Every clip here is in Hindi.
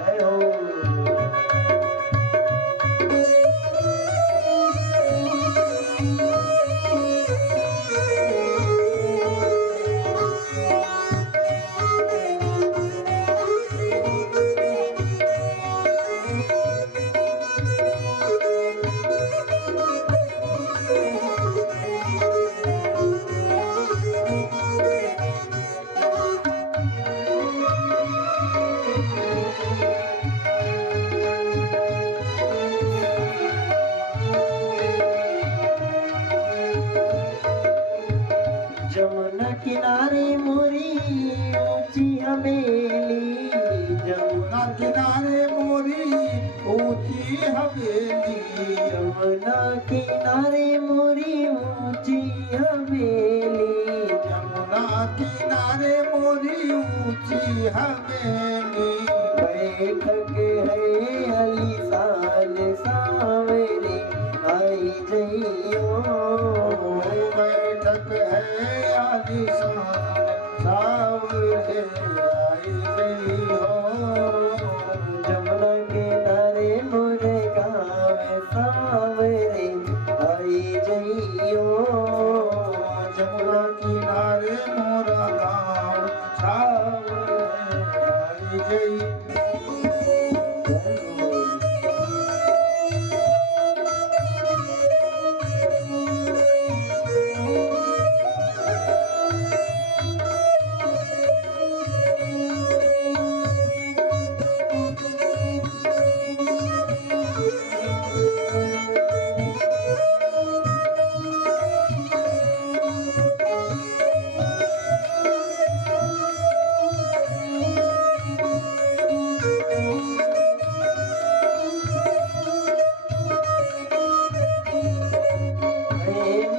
जय हो। जमुना किनारे मोरी ऊंची हवेली, जमुना किनारे मोरी ऊंची हवेली, जमुना किनारे मोरी ऊंची हवेली, जमुना किनारे मोरी ऊंची हवेली, बैठक है अलीशान सावरे आई जइयो, बैठक है आलीशान सावरे आई जइयो, जमुना किनारे मोरे गाँव सावरे आई जइयो, जमुना किनारे मोरा गाँव सावरे आई जइयो।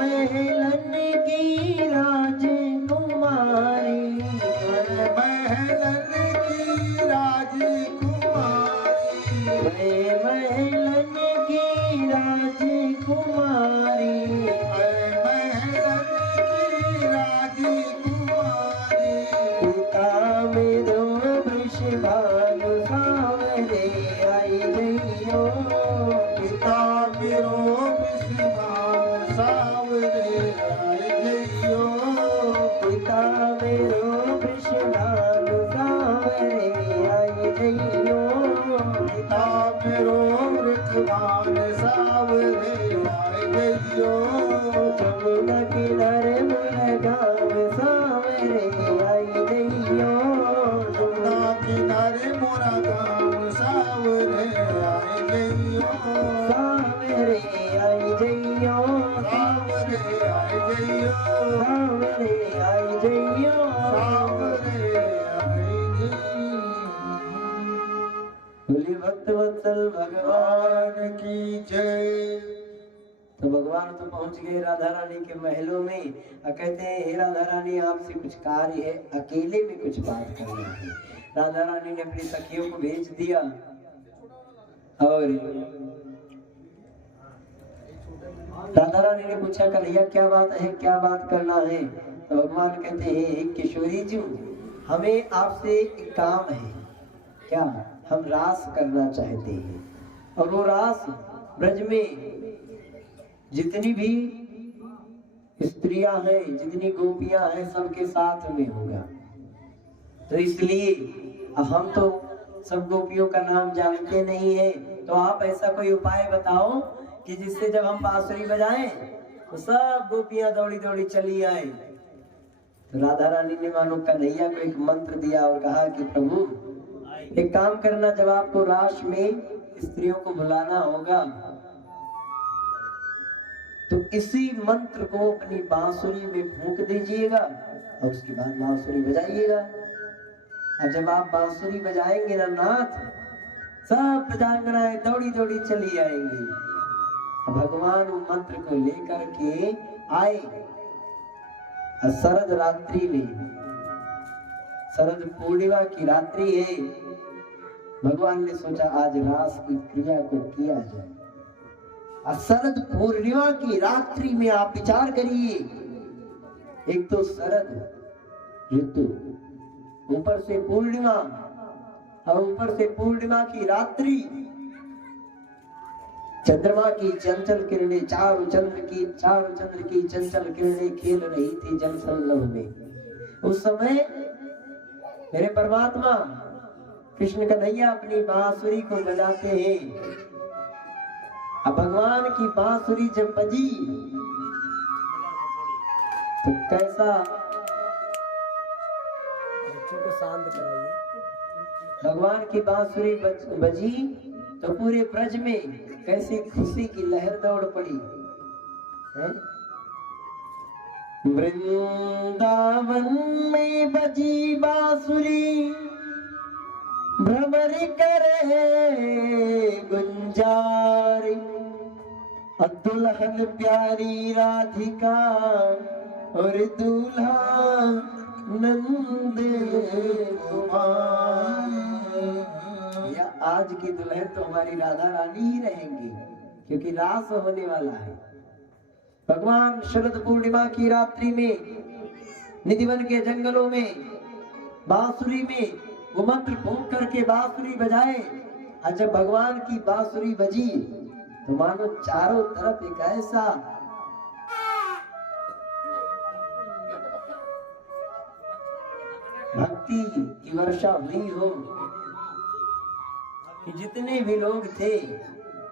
महलन की राजकुमारी, महलन की राजकुमारी, महलन की राजकुमारी, महलन की राजकुमारी, पिता मेरो वृषभानु सावरे आई जइयो, पिता मेरो विश्वान सावरे आई जइयो, पिता मेरो वृषभानु सावरे आई जइयो, पिता मेरो विश्वान सावरे आई जइयो, जमुना किनारे मोरे गाँव सावरे आई जइयो, जमुना किनारे मोरा गाँव सावरे आई जइयो, सावरे आई जइयो, सावरे आई जइयो, सावरे आई जइयो, सावरे आई जइयो। बोली भक्त वत्सल भगवान। भगवान की जय। तो भगवान तो पहुंच गए राधा रानी के महलों में और कहते हैं हे राधा रानी आपसे कुछ कार्य है, अकेले में कुछ बात करना है। राधा रानी ने अपनी सखियों को भेज दिया और राधा रानी ने पूछा कन्हैया क्या बात है, क्या बात करना है। तो भगवान कहते हैं किशोरी जी हमें आपसे एक काम है। क्या? हम रास करना चाहते हैं और वो रास ब्रज में जितनी भी स्त्रियां हैं, जितनी गोपियां हैं, सबके साथ में होगा। तो इसलिए हम तो सब गोपियों का नाम जानते नहीं है, तो आप ऐसा कोई उपाय बताओ कि जिससे जब हम बांसुरी बजाएं तो सब गोपियां दौड़ी दौड़ी चली आए। तो राधा रानी ने मानो कन्हैया को एक मंत्र दिया और कहा कि प्रभु एक काम करना, जब आपको रास में स्त्रियों को बुलाना होगा तो इसी मंत्र को अपनी बांसुरी में फूंक दीजिएगा और उसके बाद बांसुरी बजाइएगा। और जब आप बांसुरी बजाएंगे ना नाथ, सब प्रजांगनाएं दौड़ी दौड़ी चली आएंगी। भगवान मंत्र को लेकर के आए और शरद रात्रि में, शरद पूर्णिमा की रात्रि है, भगवान ने सोचा आज रास की क्रिया को किया जाए। और शरद पूर्णिमा की रात्रि में आप विचार करिए, एक तो शरद ऋतु, ऊपर से पूर्णिमा, और ऊपर से पूर्णिमा की रात्रि, चंद्रमा की चंचल किरणें, चारों चंद्र की चंचल किरणें खेल रही थी जल सल्लभ में। उस समय मेरे परमात्मा कृष्ण कन्हैया अपनी बांसुरी को बजाते हैं। अब भगवान की बांसुरी जब बजी तो कैसा, बच्चों को शांत कराइए। भगवान की बांसुरी बजी तो पूरे ब्रज में कैसी खुशी की लहर दौड़ पड़ी है। वृंदावन में बजी बांसुरी, भ्रमर करे गुंजारी, दुल्हन प्यारी राधिका और दूल्हा नंद कुमार। या आज की दुल्हन तो हमारी राधा रानी ही रहेंगी, क्योंकि रास होने वाला है। भगवान शरद पूर्णिमा की रात्रि में निधिवन के जंगलों में बांसुरी में वो मंत्र फूंक करके बांसुरी बजाए, और जब भगवान की बांसुरी बजी तो मानो चारों तरफ एक ऐसा भक्ति की वर्षा हुई हो कि जितने भी लोग थे,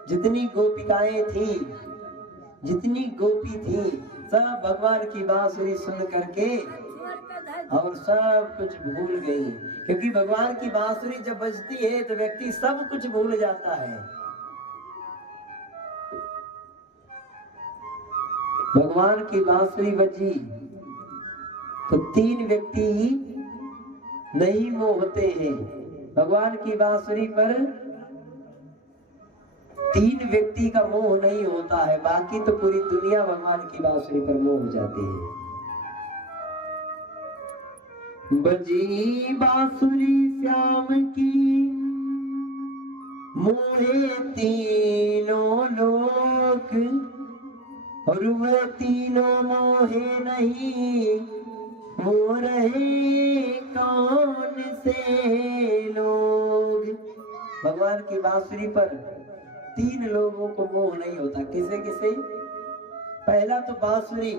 जितनी गोपिकाएं थी, जितनी गोपी थी, सब भगवान की बांसुरी सुन करके और सब कुछ भूल गई। क्योंकि भगवान की बांसुरी जब बजती है तो व्यक्ति सब कुछ भूल जाता है। भगवान की बांसुरी बजी तो 3 व्यक्ति नहीं मोहते हैं। भगवान की बांसुरी पर 3 व्यक्ति का मोह नहीं होता है, बाकी तो पूरी दुनिया भगवान की बांसुरी पर मोह हो जाती है। बजी बांसुरी श्याम की, मोहे तीनों लोक, और वह तीनों मोहे नहीं, हो रहे कौन से लोग। भगवान की बांसुरी पर 3 लोगों को मोह नहीं होता। किसे किसे? पहला तो बांसुरी,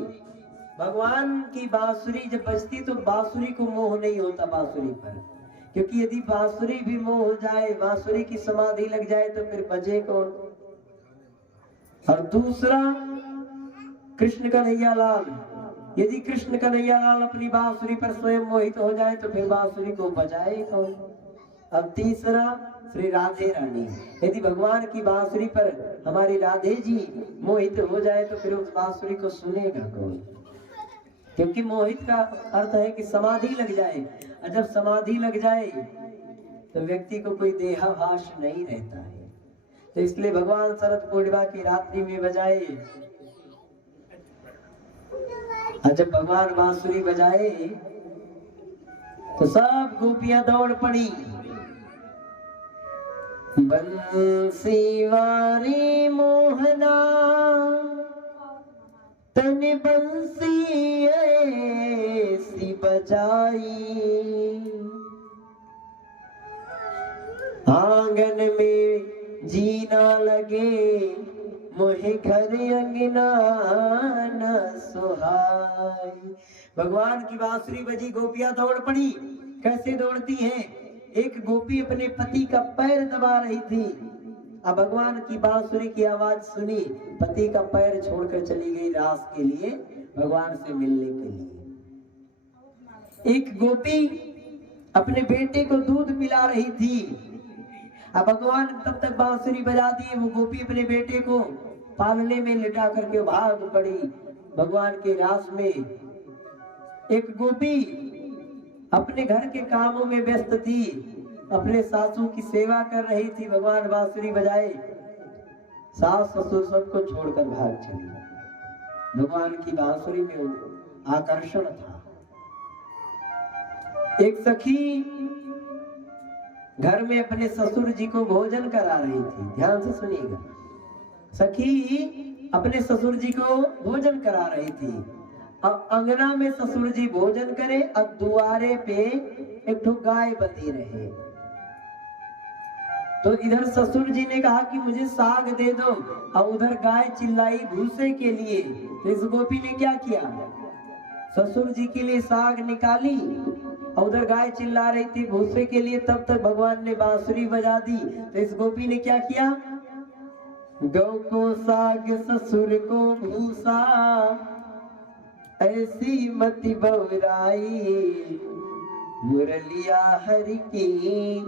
भगवान की बांसुरी जब बजती तो बांसुरी को मोह नहीं होता बांसुरी पर, क्योंकि यदि बांसुरी भी मोह हो जाए, बांसुरी की समाधि लग जाए तो फिर बजे कौन। और दूसरा कृष्ण कन्हैया लाल, यदि कृष्ण कन्हैया लाल अपनी बांसुरी पर स्वयं मोहित हो जाए तो फिर बांसुरी को बजाए कौन। अब तीसरा श्री राधे रानी, यदि भगवान की बांसुरी पर हमारी राधे जी मोहित हो जाए तो फिर उस बांसुरी को सुनेगा कौन। क्योंकि मोहित का अर्थ है कि समाधि लग जाए, और जब समाधि लग जाए तो व्यक्ति को कोई देहाभास नहीं रहता है। तो इसलिए भगवान शरद पूर्णिमा की रात्रि में बजाए, और जब भगवान बांसुरी बजाए तो सब गोपियां दौड़ पड़ी। बंसी वारी मोहना तने बंसी ऐसी बजाई, आंगन में जीना लगे, मोहे घर अंगना न सुहाई। भगवान की बांसुरी बजी, गोपियां दौड़ पड़ी। कैसे दौड़ती हैं? एक गोपी अपने पति का पैर दबा रही थी, अब भगवान की बांसुरी की आवाज सुनी, पति का पैर छोड़कर चली गई रास के लिए, भगवान से मिलने के लिए। एक गोपी अपने बेटे को दूध पिला रही थी, अब भगवान तब तक बांसुरी बजा दी, वो गोपी अपने बेटे को पालने में लिटा करके भाग पड़ी भगवान के रास में। एक गोपी अपने घर के कामों में व्यस्त थी, अपने सासू की सेवा कर रही थी, भगवान बांसुरी बजाए, सास ससुर सबको छोड़कर भाग चली। भगवान की बांसुरी में आकर्षण था। एक सखी घर में अपने ससुर जी को भोजन करा रही थी, ध्यान से सुनिएगा। सखी अपने ससुर जी को भोजन करा रही थी। अब अंगना में ससुर जी भोजन करे और दुआरे पे एक ठो गाय बंधी रहे। तो इधर ससुर जी ने कहा कि मुझे साग दे दो, और उधर गाय चिल्लाई भूसे के लिए। तो इस गोपी ने क्या किया, ससुर जी के लिए साग निकाली और उधर गाय चिल्ला रही थी भूसे के लिए। तब तक भगवान ने बांसुरी बजा दी। तो इस गोपी ने क्या किया, गौ को साग ससुर को भूसा, ऐसी मति बवराई, मुरलिया हरि की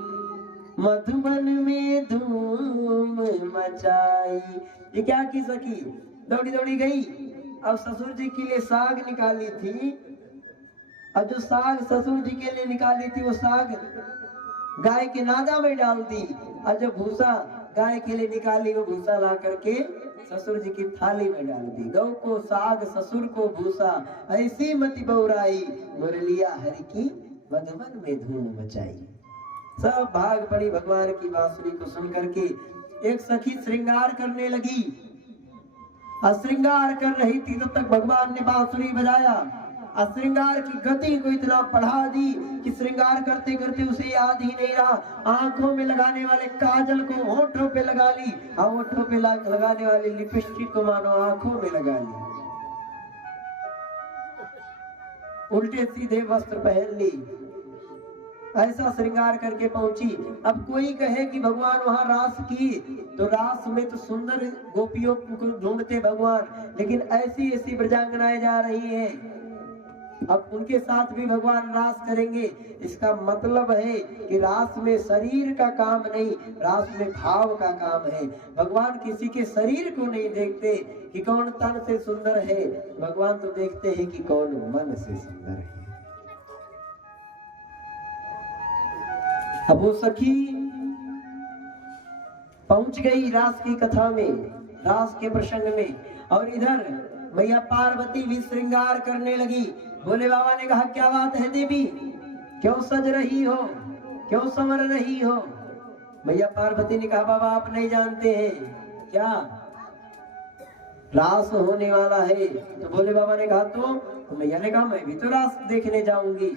मधुबन में धूम मचाई। ये क्या की सखी, दौड़ी दौड़ी गई और ससुर जी के लिए साग निकाली थी, और जो साग ससुर जी के लिए निकाली थी वो साग गाय के नादा में डाल दी, और जो भूसा गाय के लिए निकाली वो भूसा ला करके ससुर जी की थाली में डाल दी। गौ को साग ससुर को भूसा, ऐसी मति बौराई, मुरलिया हरि की मधुबन में धूम मचाई। सब भाग पड़ी भगवान की बांसुरी को सुन करके। एक सखी श्रृंगार करने लगी, और श्रृंगार कर रही थी तब तक भगवान ने बांसुरी बजाया, और श्रृंगार की गति को इतना बढ़ा दी कि श्रृंगार करते करते उसे याद ही नहीं रहा। आंखों में लगाने वाले काजल को होठों पे लगा ली, और होठों पे लगाने वाली लिपस्टिक को मानो आंखों में लगा ली, उल्टे सीधे वस्त्र पहन ली, ऐसा श्रृंगार करके पहुंची। अब कोई कहे कि भगवान वहां रास की, तो रास में तो सुंदर गोपियों को ढूंढते भगवान, लेकिन ऐसी ऐसी ब्रजांगनाएं जा रही हैं, अब उनके साथ भी भगवान रास करेंगे। इसका मतलब है कि रास में शरीर का काम नहीं, रास में भाव का काम है। भगवान किसी के शरीर को नहीं देखते कि कौन तन से सुंदर है, भगवान तो देखते हैं कि कौन मन से सुंदर है। अब वो सखी पहुंच गई रास की कथा में, रास के प्रसंग में, और इधर मैया पार्वती भी श्रृंगार करने लगी। भोले बाबा ने कहा, क्या बात है देवी, क्यों सज रही हो, क्यों संवर रही हो। मैया पार्वती ने कहा, बाबा आप नहीं जानते हैं क्या, रास होने वाला है। तो भोले बाबा ने कहा तो मैया ने कहा मैं भी तो रास देखने जाऊंगी।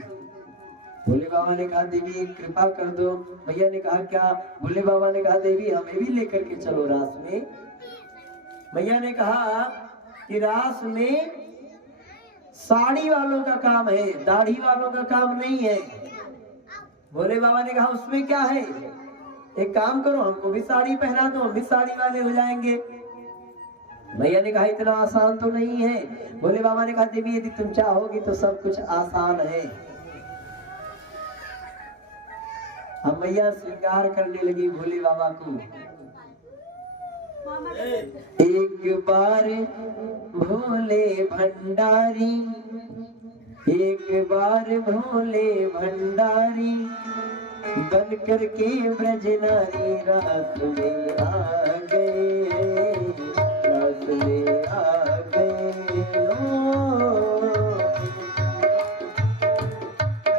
भोले बाबा ने कहा देवी कृपा कर दो। मैया ने कहा क्या, भोले बाबा ने कहा देवी हमें भी लेकर के चलो रास में। मैया ने कहा कि रास में साड़ी वालों का काम है, दाढ़ी वालों का काम नहीं है। भोले बाबा ने कहा उसमें क्या है, एक काम करो हमको भी साड़ी पहना दो, हम भी साड़ी वाले हो जाएंगे। मैया ने कहा इतना आसान तो नहीं है। भोले बाबा ने कहा देवी यदि तुम चाहोगी तो सब कुछ आसान है। अब मैया श्रृंगार करने लगी भोले बाबा को। एक बार भोले भंडारी, एक बार भोले भंडारी, बन करके ब्रज नारी रात में आ गए, रात में आ गए।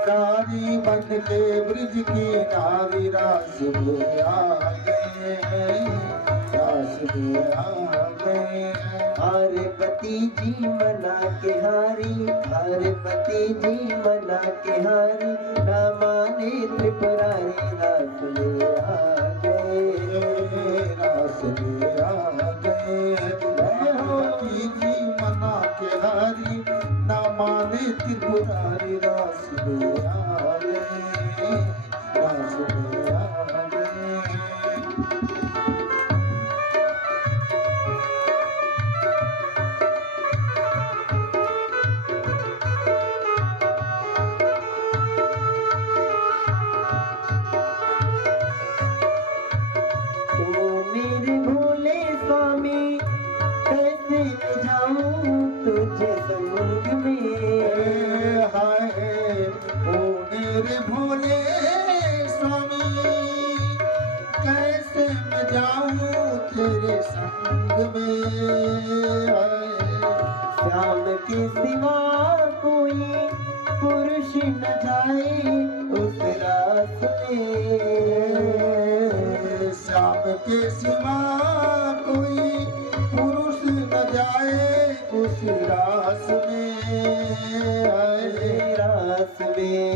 नारी बन के ब्रज की नारी रास में आ गए, रास में आ गए। पार्वती जी मना के हारी, पार्वती जी मना के हारी, ना माने त्रिपुरारी रास में आ गए, रास में आ गए। पार्वती जी मना के हारी, ना माने त्रिपुरारी रास में आ गए, रास में आ गए। श्याम के सिवा कोई पुरुष न जाए उस रास में, श्याम के सिवा कोई पुरुष न जाए उस रास में, रास में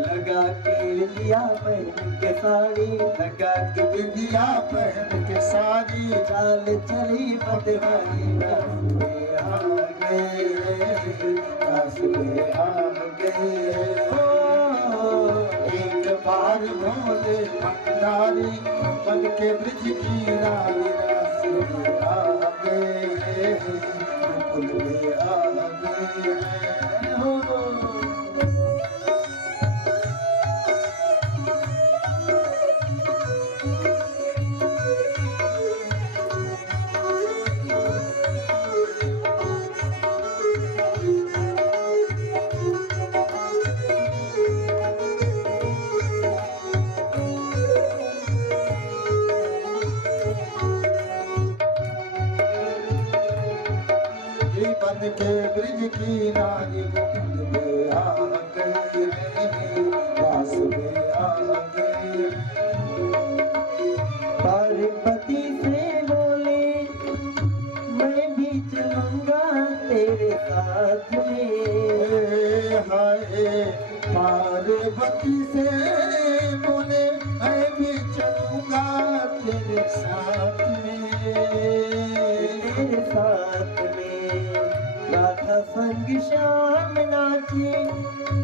लगा के लिया बहन के साड़ी लगा के बिंदिया पहन के साड़ी चाल चली मतवाली रास में आ गए, रास में आ गए। एक बार भोले भंडारी बन के ब्रिज की नारी रास में आ गए, गोकुल में आ गए। बन के ब्रिज की नारी गोकुल में आ गई, रास में आ गई। पार्वती से बोले मैं भी चलूंगा तेरे साथ में, हाय पार्वती से बोले मैं भी चलूंगा तेरे साथ में, तेरे साथ में। राधा संग श्याम नाचे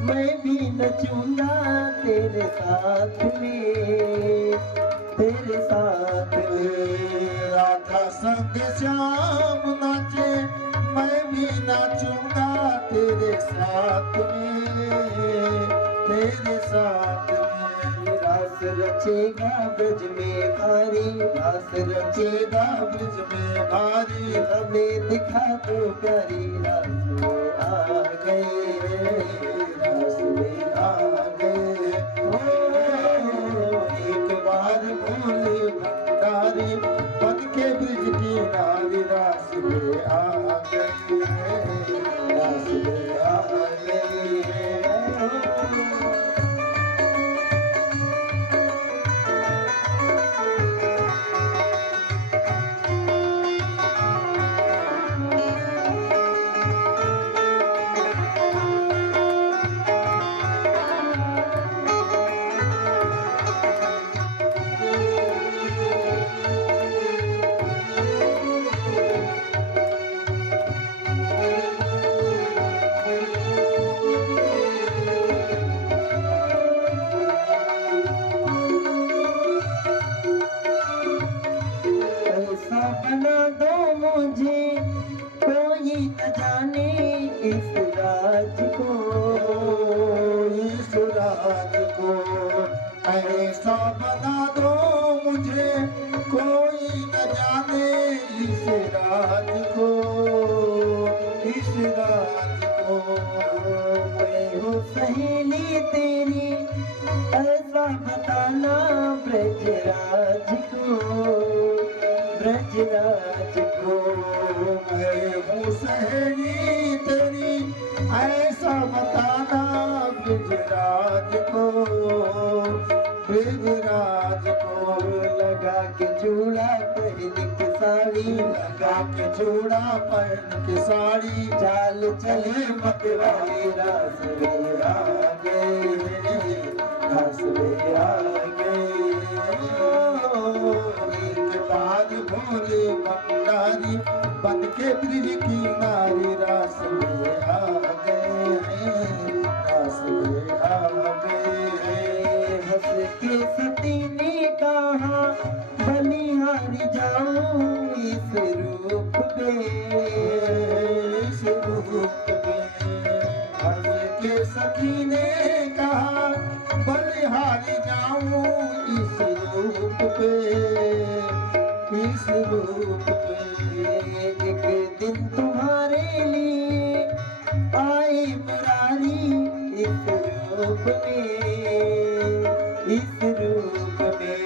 मैं भी नचूंगा तेरे साथ में, तेरे साथ में। राधा संग श्याम नाचे मैं भी नाचूंगा तेरे साथ में, तेरे साथ में। रास रचेगा ब्रज में भारी, रास रचेगा ब्रिज में भारी हमें दिखा दो प्यारी रास में आ गए, रास में आ गए। एक बार भोले भंडारी बन के ब्रिज की नारी रास में आ गई, रास में आ गई। ऐसा बना दो मुझे कोई न जाने इस राज को, इस राज को ऐसा बना दो मुझे कोई न जाने इस राज को, इस राज को। मैं हूँ सहेली तेरी ऐसा बताना ब्रजराज को, ब्रजराज को। मैं हूँ सहेली तेरी ऐसा बताना ब्रजराज को, ब्रजराज को। लगा के जूड़ा पहन के साड़ी, लगा के जोड़ा पहन के साड़ी चाल चले मतवाली रास में आ गए, रास में आ गए। एक बार भोले भंडारी बन के ब्रिज की नारी रास में आ गए, रास में आ गए। हंस के सती ने कहा बलिहारी जाऊं इस रूप में, इस रूप में। हंस के सखी ने कहा बलिहारी जाऊं इस रूप पे, इस रूप पे। एक दिन तुम्हारे लिए आई मुरारी इस रूप में, इस रूप में।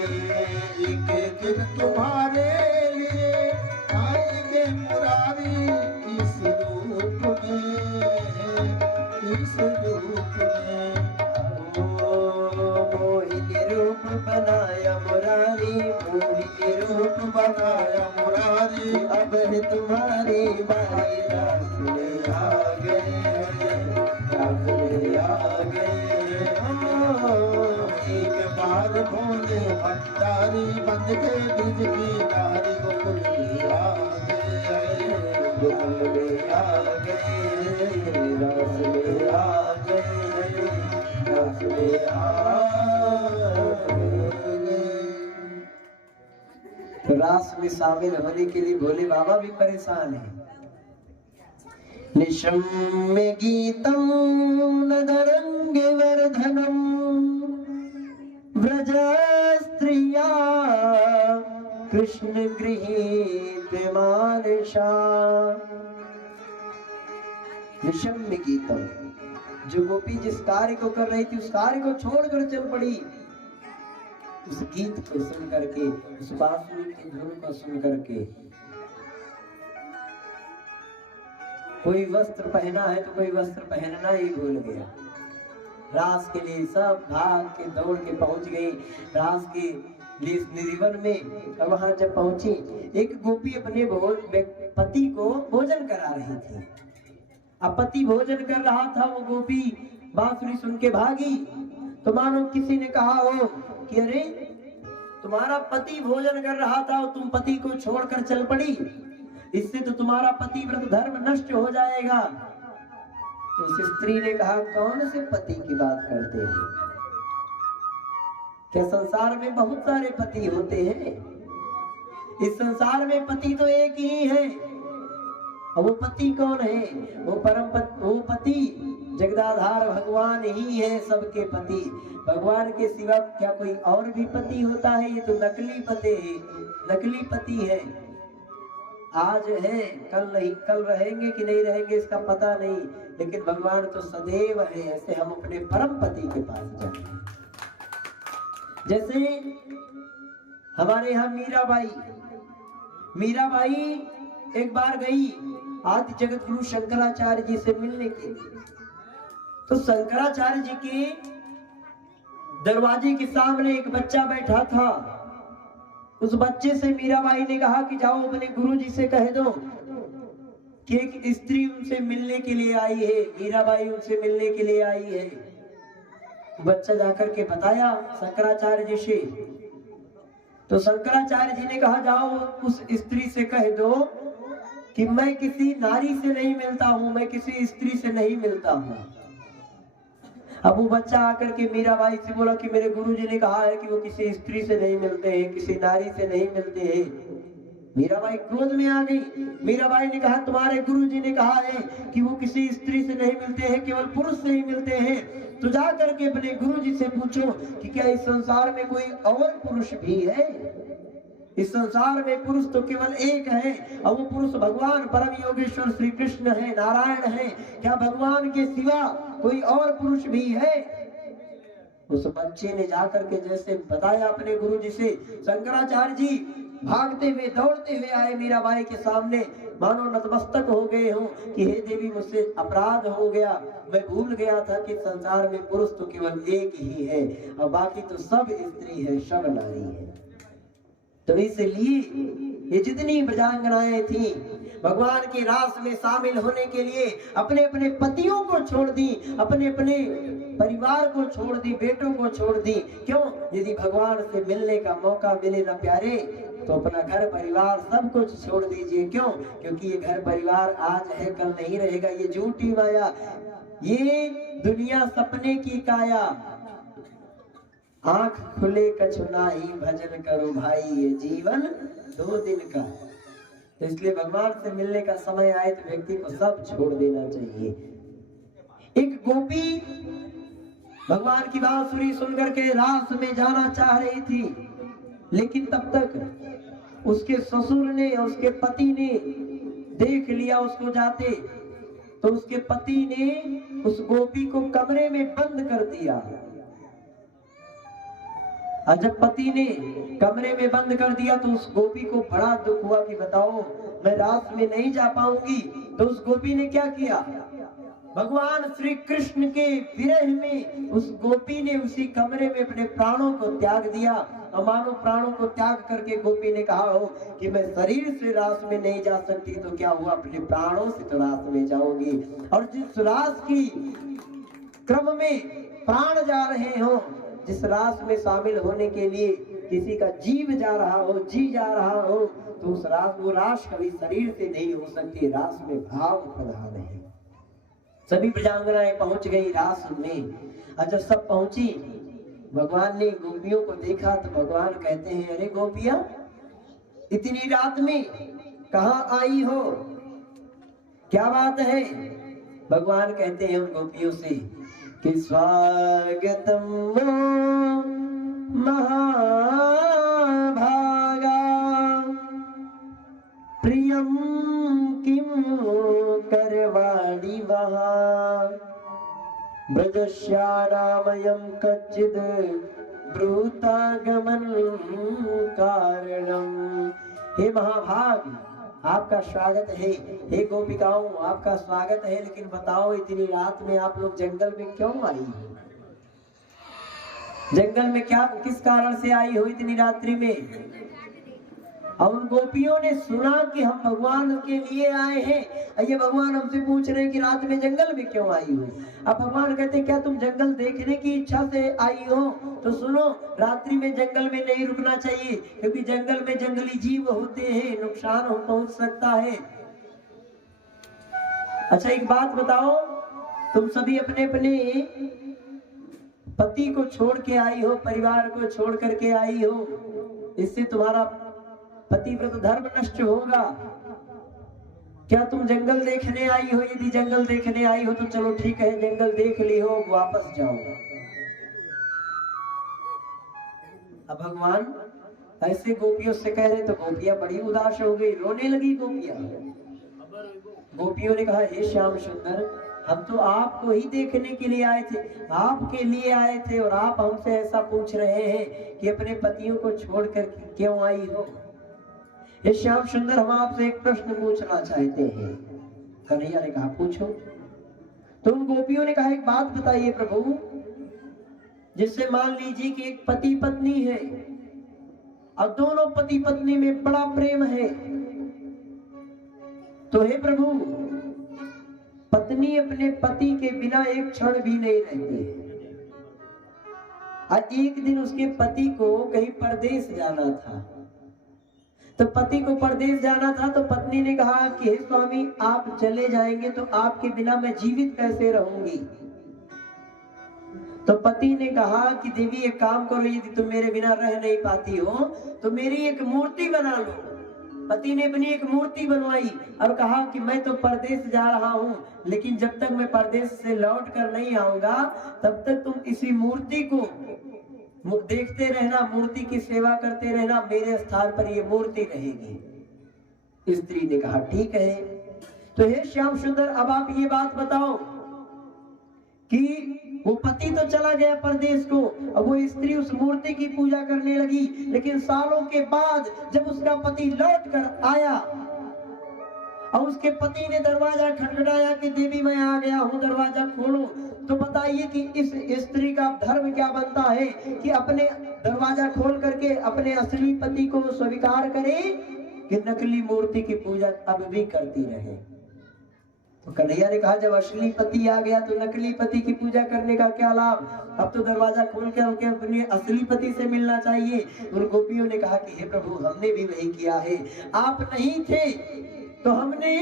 एक दिन तुम्हारे लिए आएंगे मुरारी इस रूप में, इस रूप में। मोहिनी रूप बनाया मुरारी, मोहिनी रूप बनाया मुरारी अब है तुम्हारी बारी रास में आ गए, रास में आ गए। एक बार भोले भंडारी बन के ब्रिज किनारे गोकुल में आ गए, गोकुल में आ गए, रास में आ गए, रास में आ गए। तो रास में शामिल होने के लिए भोले बाबा भी परेशान हैं। निशम्य गीतम नदरंग वर्धनम व्रज स्त्रिया कृष्ण गृहीत मानसा। निशम्य गीतम, जो गोपी जिस कार्य को कर रही थी उस कार्य को छोड़कर चल पड़ी। उस गीत को सुन करके, उस बांसुरी की धुन को सुन करके, कोई वस्त्र पहना है तो कोई वस्त्र पहनना ही भूल गया। रास के लिए सब भाग के दौड़ के पहुंच गई रास के लिए निर्वन में। और वहां जब पहुंची, एक गोपी अपने पति को भोजन करा रही थी। अब पति भोजन कर रहा था, वो गोपी बांसुरी सुन के भागी। तो मानो किसी ने कहा हो कि अरे तुम्हारा पति भोजन कर रहा था और तुम पति को छोड़कर चल पड़ी, इससे तो तुम्हारा पतिव्रत धर्म नष्ट हो जाएगा। तो उस स्त्री ने कहा, कौन से पति की बात करते हैं? क्या संसार में बहुत सारे पति होते हैं? इस संसार में पति तो एक ही है। और वो पति कौन है? वो पति जगदाधार भगवान ही है, सबके पति। भगवान के सिवा क्या कोई और भी पति होता है? ये तो नकली पति है। आज है, कल नहीं, कल रहेंगे कि नहीं रहेंगे इसका पता नहीं, लेकिन भगवान तो सदैव है। ऐसे हम अपने परम पति के पास जाते हैं। जैसे हमारे यहाँ मीराबाई एक बार गई आदि जगत गुरु शंकराचार्य जी से मिलने के लिए। तो शंकराचार्य जी के दरवाजे के सामने एक बच्चा बैठा था। उस बच्चे से मीराबाई ने कहा कि जाओ अपने गुरुजी से कह दो कि एक स्त्री उनसे मिलने के लिए आई है, मीराबाई उनसे मिलने के लिए आई है। बच्चा जाकर के बताया शंकराचार्य जी से। तो शंकराचार्य जी ने कहा जाओ उस स्त्री से कह दो कि मैं किसी नारी से नहीं मिलता हूँ, मैं किसी स्त्री से नहीं मिलता हूँ। अब वो बच्चा आकर के मीराबाई से बोला कि मेरे गुरुजी ने कहा है कि वो किसी स्त्री से नहीं मिलते हैं, किसी नारी से नहीं मिलते हैं। मीराबाई क्रोध में आ गई। मीराबाई ने कहा, तुम्हारे गुरुजी ने कहा है कि वो किसी स्त्री से नहीं मिलते हैं, केवल पुरुष से ही मिलते हैं। तो जा करके अपने गुरुजी से पूछो कि क्या इस संसार में कोई और पुरुष भी है? इस संसार में पुरुष तो केवल एक है, और वो पुरुष भगवान परम योगेश्वर श्री कृष्ण है, नारायण है। क्या भगवान के सिवा कोई और पुरुष भी है? उस बच्चे ने जाकर के जैसे बताया अपने गुरुजी से, शंकराचार्य जी भागते हुए दौड़ते हुए आए मीराबाई के सामने, मानो नतमस्तक हो गए हों कि हे देवी, मुझसे अपराध हो गया, मैं भूल गया था कि संसार में पुरुष तो केवल एक ही है और बाकी तो सब स्त्री है, सब नारी है। तो इसलिए ये जितनी ब्रजांगनाएं थी भगवान के रास में शामिल होने के लिए अपने अपने पतियों को छोड़ दी, अपने अपने परिवार को छोड़ दी, बेटों को छोड़ दी। क्यों? यदि भगवान से मिलने का मौका मिले ना प्यारे, तो अपना घर परिवार सब कुछ छोड़ दीजिए। क्यों? क्योंकि ये घर परिवार आज है कल नहीं रहेगा। ये झूठी माया, ये दुनिया सपने की काया। आंख खुले कछु नाही, भजन करो भाई, ये जीवन 2 दिन का। तो इसलिए भगवान से मिलने का समय आए तो व्यक्ति को सब छोड़ देना चाहिए। एक गोपी भगवान की बांसुरी सुनकर के रास में जाना चाह रही थी, लेकिन तब तक उसके ससुर ने, उसके पति ने देख लिया उसको जाते। तो उसके पति ने उस गोपी को कमरे में बंद कर दिया। और जब पति ने कमरे में बंद कर दिया तो उस गोपी को बड़ा दुख हुआ कि बताओ मैं रास में नहीं जा पाऊंगी। तो उस गोपी ने क्या किया? भगवान श्री कृष्ण के विरह में उस गोपी ने उसी कमरे में अपने प्राणों को त्याग दिया। और मानो प्राणों को त्याग करके गोपी ने कहा हो कि मैं शरीर से रास में नहीं जा सकती, तो क्या हुआ, अपने प्राणों से तो रास में जाऊंगी। और जिस रास की क्रम में प्राण जा रहे हो, जिस रास में शामिल होने के लिए किसी का जीव जा रहा हो, जी जा रहा हो, तो उस रास, वो रास कभी शरीर से नहीं हो सकती, रास में भाव प्रधान है। सभी प्रजांगनाएं पहुंच गई रास में। और जब सब पहुंची, भगवान ने गोपियों को देखा तो भगवान कहते हैं, अरे गोपियां, इतनी रात में कहाँ आई हो, क्या बात है? भगवान कहते हैं उन गोपियों से कि स्वागतम महाभागा प्रियम किम करवाणी वहाँ ब्रजश्यामयं कच्चिद ब्रूतागमन कारणम। हे महाभाग, आपका स्वागत है। हे गोपिकाओं, आपका स्वागत है, लेकिन बताओ इतनी रात में आप लोग जंगल में क्यों आई हो? जंगल में क्या, किस कारण से आई हो इतनी रात्रि में? और उन गोपियों ने सुना कि हम भगवान के लिए आए हैं। ये भगवान हमसे पूछ रहे हैं कि रात में जंगल में क्यों आई हो। अब भगवान कहते क्या तुम जंगल देखने की इच्छा से आई हो? तो सुनो, रात्रि में जंगल में नहीं रुकना चाहिए, क्योंकि जंगल में जंगली जीव होते हैं, नुकसान पहुंच सकता है। अच्छा एक बात बताओ, तुम सभी अपने अपने पति को छोड़ के आई हो, परिवार को छोड़ करके आई हो, इससे तुम्हारा पतिव्रत धर्म नष्ट होगा। क्या तुम जंगल देखने आई हो? यदि जंगल देखने आई हो तो चलो ठीक है, जंगल देख ली हो, वापस जाओ। अब भगवान ऐसे गोपियों से कह रहे तो गोपियां बड़ी उदास हो गई, रोने लगी गोपियां। गोपियों ने कहा, हे श्याम सुंदर, हम तो आपको ही देखने के लिए आए थे, आपके लिए आए थे, और आप हमसे ऐसा पूछ रहे हैं कि अपने पतियों को छोड़कर क्यों आई हो? हे श्याम सुंदर, हम आपसे एक प्रश्न पूछना चाहते हैं। कन्हैया ने कहा, पूछो। तो उन गोपियों ने कहा, एक बात बताइए प्रभु, जिससे मान लीजिए कि एक पति पत्नी है और दोनों पति पत्नी में बड़ा प्रेम है, तो हे प्रभु, पत्नी अपने पति के बिना एक क्षण भी नहीं रहती। और एक दिन उसके पति को कहीं परदेश जाना था, तो पति को परदेश जाना था, तो पत्नी ने कहा कि हे स्वामी, आप चले जाएंगे तो आपके बिना मैं जीवित कैसे रहूंगी? तो पति ने कहा कि देवी एक काम करो, यदि तुम मेरे बिना रह नहीं पाती हो तो मेरी एक मूर्ति बना लो। पति ने अपनी एक मूर्ति बनवाई और कहा कि मैं तो परदेश जा रहा हूँ, लेकिन जब तक मैं परदेश से लौट कर नहीं आऊंगा तब तक तुम इसी मूर्ति को देखते रहना, मूर्ति की सेवा करते रहना, मेरे स्थान पर ये मूर्ति रहेगी। स्त्री ने कहा ठीक है। तो हे श्याम सुंदर, अब आप ये बात बताओ कि वो पति तो चला गया परदेश को, अब वो स्त्री उस मूर्ति की पूजा करने लगी, लेकिन सालों के बाद जब उसका पति लौट कर आया और उसके पति ने दरवाजा खटखटाया कि देवी मैं आ गया हूँ, दरवाजा खोलो, तो बताइए कि इस स्त्री का धर्म क्या बनता है कि अपने दरवाजा खोल करके अपने असली पति को स्वीकार करे कि नकली मूर्ति की पूजा अब भी करती रहे? तो कन्हैया ने कहा, जब असली पति आ गया तो नकली पति की पूजा करने का क्या लाभ? अब तो दरवाजा खोल कर उनके अपने असली पति से मिलना चाहिए। उन गोपियों ने कहा कि हे प्रभु, हमने भी वही किया है, आप नहीं थे तो हमने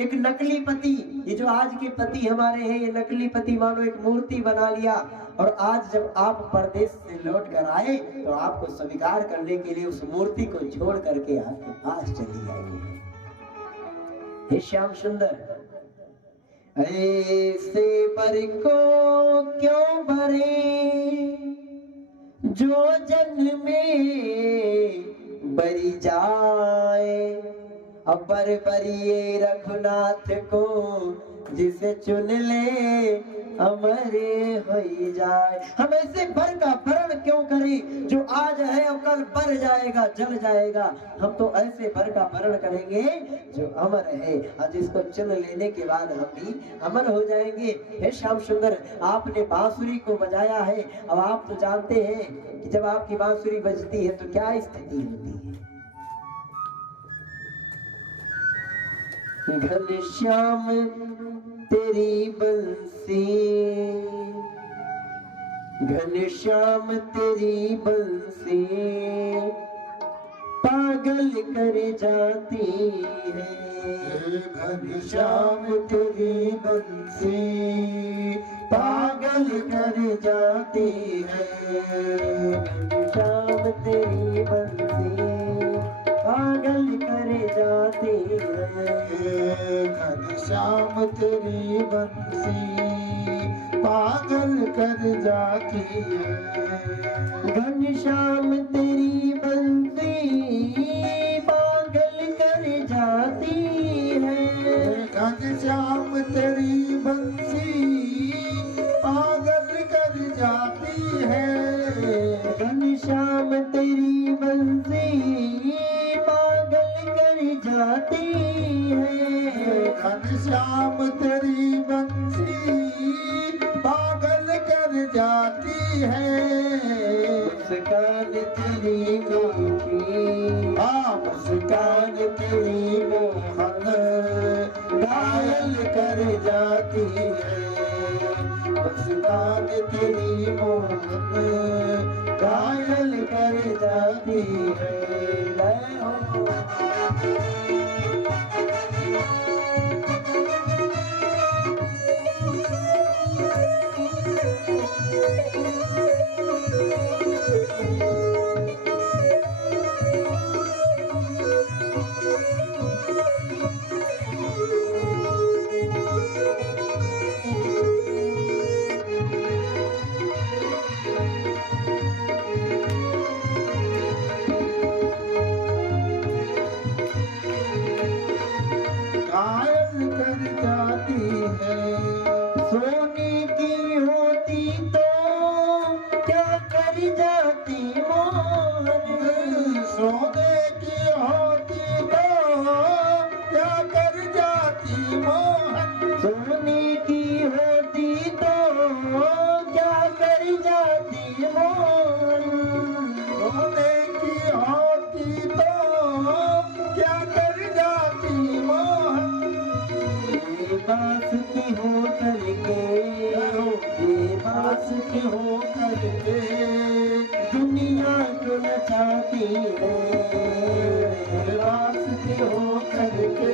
एक नकली पति, ये जो आज के पति हमारे हैं, ये नकली पति मानो एक मूर्ति बना लिया, और आज जब आप परदेश से लौट कर आए तो आपको स्वीकार करने के लिए उस मूर्ति को छोड़ करके आपके पास चली आई है। हे श्याम सुंदर, ऐसे बर को क्यों भरे जो जन्म में बरी जाए, अब बर बरिए रघुनाथ को जिसे चुन ले अमरे हो जाए। हम ऐसे बर का भरण क्यों करें जो आज है और कल बर जाएगा, जल जाएगा। हम तो ऐसे बर का भरण करेंगे जो अमर है, और जिसको चुन लेने के बाद हम भी अमर हो जाएंगे। हे श्याम सुंदर, आपने बांसुरी को बजाया है, अब आप तो जानते हैं कि जब आपकी बांसुरी बजती है तो क्या स्थिति होती है। घनश्याम तेरी बंसी घनश्याम तेरी बंसी पागल कर जाती है। घनश्याम तेरी बंसी पागल कर जाती है। घनश्याम तेरी बंसी पागल कर जाती है। घनश्याम तेरी बंसी पागल कर जाती है। घनश्याम तेरी बंसी पागल कर जाती है। घनश्याम तेरी बंसी पागल कर जाती है। घनश्याम तेरी बंसी पागल कर जाती है। घनश्याम तेरी बंसी पागल कर जाती है। मुस्कान तेरी मीठी मुस्कान तेरी मोहन घायल कर जाती है। मुस्कान तेरी मोहन घायल कर जाती है। जय हो। घायल कर जाती है। सोने की होती तो क्या कर जाती मोहन। सोने की होती तो क्या कर जाती मोहन। सोने की होती तो क्या कर जाती मोहन। सोने की होती तो क्या कर जाती मोहन। बेबास की हो करके बेबास की हो करके दुनिया को नचाती है। बेबास की हो करके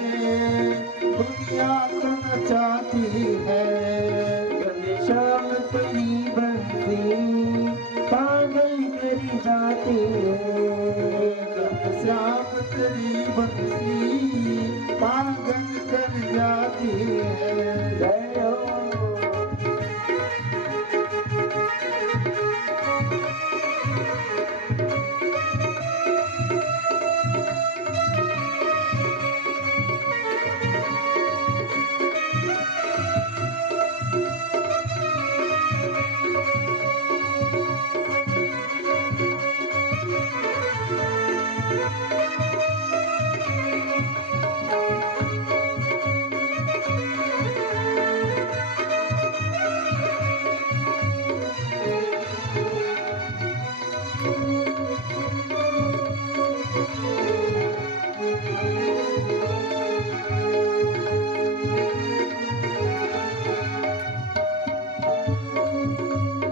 दुनिया को नचाती है। घनश्याम तेरी बंसी पागल कर जाती है। घनश्याम तेरी बंसी पागल कर जाती है। जय हो।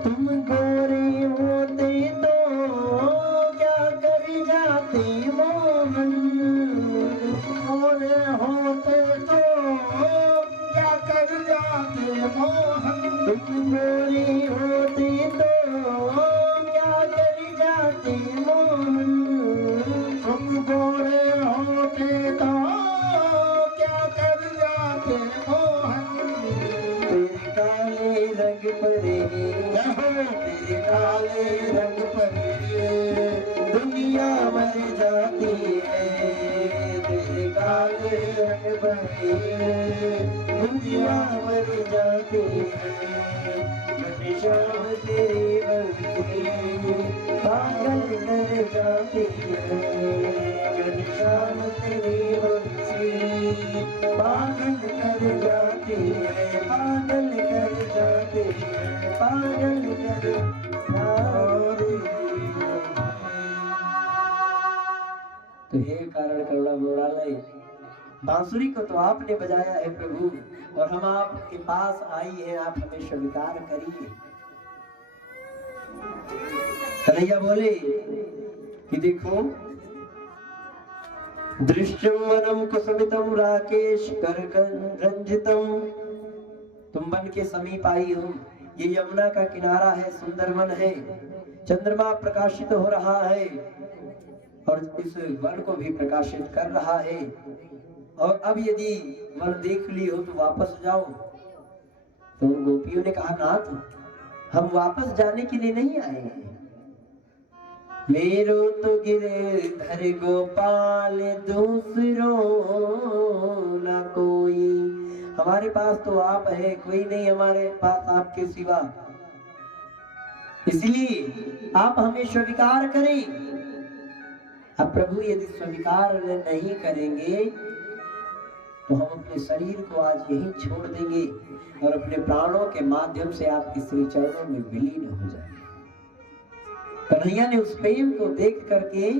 तुम गोरे होते तो क्या कर जाते मोहन। गोरे होते तो क्या कर जाते मोहन। तुम गोरे होते तो क्या कर जाते मोहन। तुम गोरे होते तो क्या कर जाते मोहन। तेरे काले रंग परे तेरे काले रंग पर दुनिया मर जाती है। तेरे काले रंग परे दुनिया मर जाती है। घनश्याम तेरी बंसी पागल कर जाती है। घनश्याम तेरी बंसी पागल कर जाती है। पागल कर जाती है। पागल कर जाती है। तो हे कारण करुणा मुरालय, बांसुरी को तो आपने बजाया है प्रभु, और हम आपके पास आई हैं, आप हमें स्वीकार करिए। कन्हैया बोले कि देखो, दृश्यम वनम कुसुमितम राकेश करगंजितम, तुम वन के समीप आई हो, ये यमुना का किनारा है, सुंदर वन है, चंद्रमा प्रकाशित हो रहा है और इस वन को भी प्रकाशित कर रहा है, और अब यदि वन देख ली हो तो वापस जाओ। तो गोपियों ने कहा, नाथ हम वापस जाने के लिए नहीं आए हैं, मेरो तो गिरधर गोपाल दूसरो न कोई, हमारे पास तो आप है, कोई नहीं हमारे पास आपके सिवा, इसलिए आप हमें स्वीकार करें। अब प्रभु यदि स्वीकार नहीं करेंगे तो हम अपने शरीर को आज यहीं छोड़ देंगे और अपने प्राणों के माध्यम से आपके श्री चरणों में विलीन हो जाएंगे। कन्हैया ने उस प्रेम को देख करके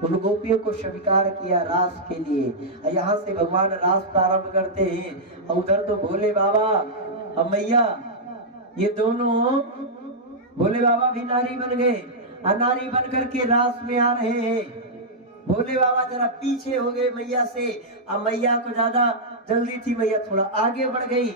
उन गोपियों को स्वीकार किया रास के लिए। यहाँ से भगवान रास प्रारंभ करते हैं और उधर तो भोले बाबा और मैया, ये दोनों, भोले बाबा भी नारी बन गए, नारी बन करके रास में आ रहे हैं। भोले बाबा जरा पीछे हो गए मैया से, अब मैया को ज्यादा जल्दी थी, मैया थोड़ा आगे बढ़ गई।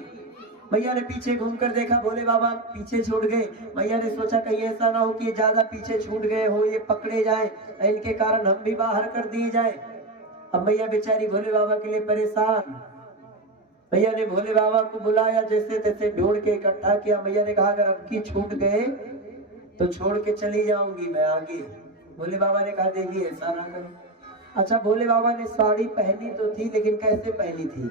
मैया ने पीछे घूमकर देखा, भोले बाबा पीछे छूट गए। मैया ने सोचा कहीं ऐसा ना हो कि ये ज्यादा पीछे छूट गए हो, ये पकड़े जाए, इनके कारण हम भी बाहर कर दिए जाए। अब मैया बेचारी भोले बाबा के लिए परेशान। मैया ने भोले बाबा को बुलाया, जैसे तैसे ढूंढ के इकट्ठा किया। मैया ने कहा अगर अब की छूट गए तो छोड़ के चली जाऊंगी मैं आगे। भोले बाबा ने कहा देवी ऐसा ना करो। अच्छा, भोले बाबा ने साड़ी पहनी तो थी, लेकिन कैसे पहनी थी?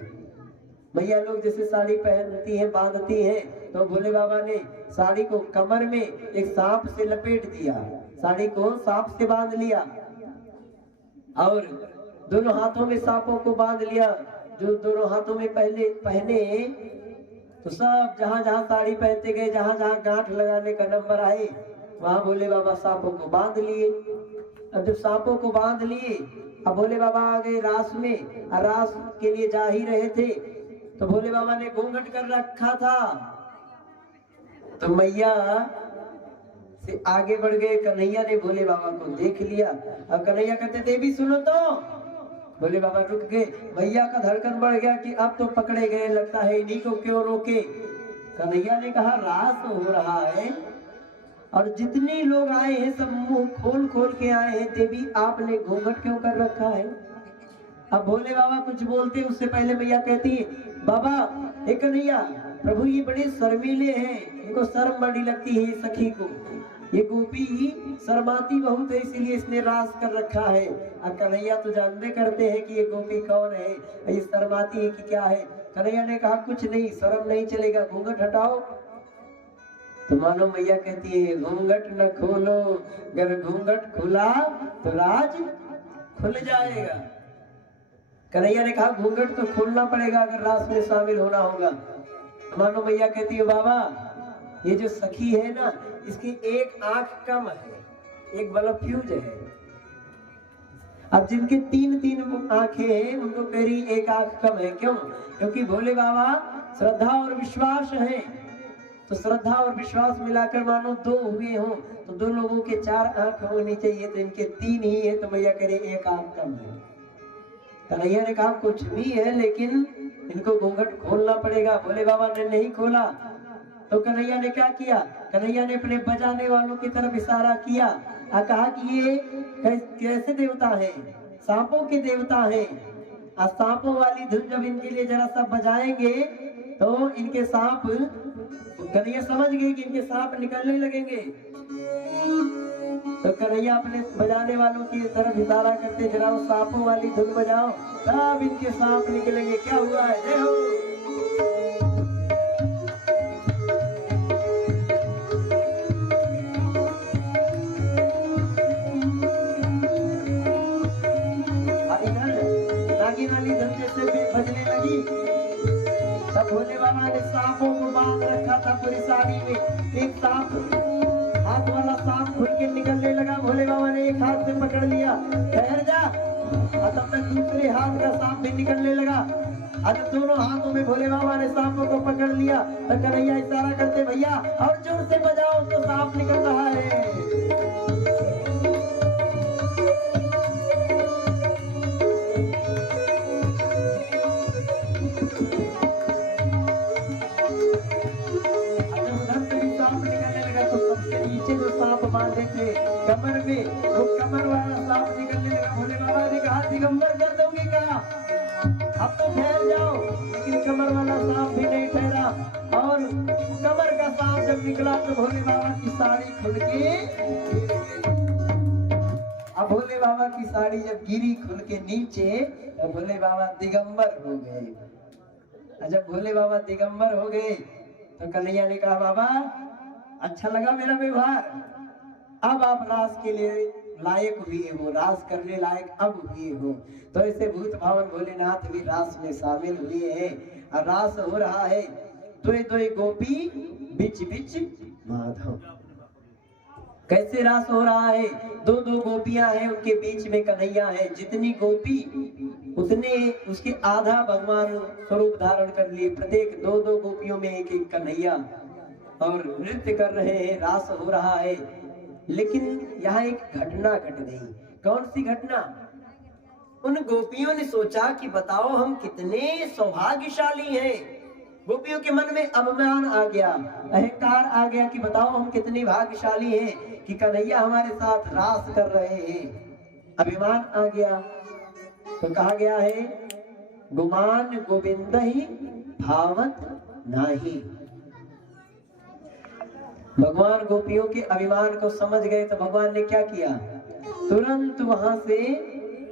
मैया लोग जैसे साड़ी पहनती हैं, बांधती हैं, तो भोले बाबा ने साड़ी को कमर में एक सांप से लपेट दिया, साड़ी को सांप से बांध लिया और दोनों हाथों में सांपों को बांध लिया। जो दोनों हाथों में पहने तो सब जहां जहां साड़ी पहनते गए, जहां जहां गांठ लगाने का नंबर आए, वहां भोले बाबा सांपों को बांध लिए। अब जब सांपों को बांध लिए, अब भोले बाबा आ गए रास में, रास के लिए जा ही रहे थे, तो भोले बाबा ने घूंघट कर रखा था, तो मैया से आगे बढ़ गए। कन्हैया ने भोले बाबा को देख लिया। अब कन्हैया कहते देवी सुनो तो। भोले बाबा रुक गए। मैया का धड़कन बढ़ गया कि अब तो पकड़े गए, लगता है इन्हीं को क्यों रोके। कन्हैया ने कहा रास हो रहा है और जितने लोग आए हैं सब मुंह खोल खोल के आए हैं, देवी आपने घूंघट क्यों कर रखा है? अब भोले बाबा कुछ बोलते, उससे पहले मैया कहती है बाबा एक कन्हैया, प्रभु ये बड़े शर्मीले हैं, इनको शर्म बड़ी लगती है सखी को, ये गोपी शर्माती बहुत है, इसीलिए इसने रास कर रखा है। अब कन्हैया तो जानते करते हैं कि ये गोपी कौन है, ये शर्माती है कि क्या है। कन्हैया ने कहा कुछ नहीं, शर्म नहीं चलेगा, घूंघट हटाओ। तो मानो मैया कहती है घूंघट न खोलो, अगर घूंघट खुला तो राज खुल जाएगा। कन्हैया ने कहा घूंघट तो खोलना पड़ेगा अगर रास में शामिल होना होगा। मानो मैया कहती है बाबा ये जो सखी है ना, इसकी एक आंख कम है, एक बल्ब फ्यूज है। अब जिनके तीन तीन आंखें हैं उनको कह रही एक आंख कम है, क्यों? क्योंकि भोले बाबा श्रद्धा और विश्वास है, तो श्रद्धा और विश्वास मिलाकर मानो दो हुए हों, तो दो लोगों के चार आंख होनी चाहिए, तो इनके तीन ही है, तो मैया कह रही एक आंख कम है। कन्हैया ने कहा कुछ भी है लेकिन इनको घूंघट खोलना पड़ेगा। भोले बाबा ने नहीं खोला तो कन्हैया ने क्या किया? कन्हैया ने अपने बजाने वालों की तरफ इशारा किया और कहा कि ये कैसे देवता है? सांपों के देवता है। और सांपों वाली धुन जब इनके लिए जरा सा बजाएंगे तो इनके सांप, कन्हैया समझ गए कि इनके सांप निकलने लगेंगे। तो कन्हैया अपने बजाने वालों की तरफ इशारा करते जरा वो सांपों वाली धुन बजाओ, तब इनके सांप निकलेंगे। क्या हुआ है? जय हो। नागी नाली धुन जैसे बजने लगी, तब भोले बाबा ने सांपों को बांध रखा था पूरी साड़ी में। एक सांप, हाथ वाला सांप खुल के निकलने लगा, भोले बाबा ने एक हाथ से पकड़ लिया, ठहर जा, और तब तक दूसरे हाथ का सांप भी निकलने लगा। आज दोनों हाथों में भोले बाबा ने सांपों को पकड़ लिया तो कन्हैया इशारा करते भैया और जोर से बजाओ तो सांप निकल रहा है। नीचे जो सांप बांधे थे कमर में, वो कमर वाला सांप निकलने लगा। भोले बाबा ने कहा दिगंबर कर दोगे क्या, अब तो ठहर जाओ। लेकिन कमर वाला सांप भी नहीं ठहरा और कमर का सांप जब निकला तो भोले बाबा की साड़ी खुल के, अब भोले बाबा की साड़ी जब गिरी खुल के नीचे तो भोले बाबा दिगंबर हो गए। जब भोले बाबा दिगंबर हो गए तो कन्हैया ने कहा बाबा अच्छा लगा मेरा व्यवहार, अब आप रास के लिए लायक हुए हो, रास करने लायक अब हुए हो। तो ऐसे भूत भावन भोलेनाथ भी रास में शामिल हुए हैं और रास हो रहा है। तो गोपी बिच बिच माधव, कैसे रास हो रहा है, दो गोपियां हैं, उनके बीच में कन्हैया है। जितनी गोपी उतने उसके आधा भगवान स्वरूप धारण कर लिए, प्रत्येक दो गोपियों में एक एक कन्हैया, और नृत्य कर रहे हैं, रास हो रहा है। लेकिन यहाँ एक घटना घट गई। कौन सी घटना? उन गोपियों ने सोचा कि बताओ हम कितने सौभाग्यशाली हैं। गोपियों के मन में अभिमान आ गया, अहंकार आ गया कि बताओ हम कितने भाग्यशाली हैं कि कन्हैया हमारे साथ रास कर रहे हैं। अभिमान आ गया तो कहा गया है गुमान गोविंद ही भावत नाही। भगवान गोपियों के अभिमान को समझ गए तो भगवान ने क्या किया, तुरंत वहां से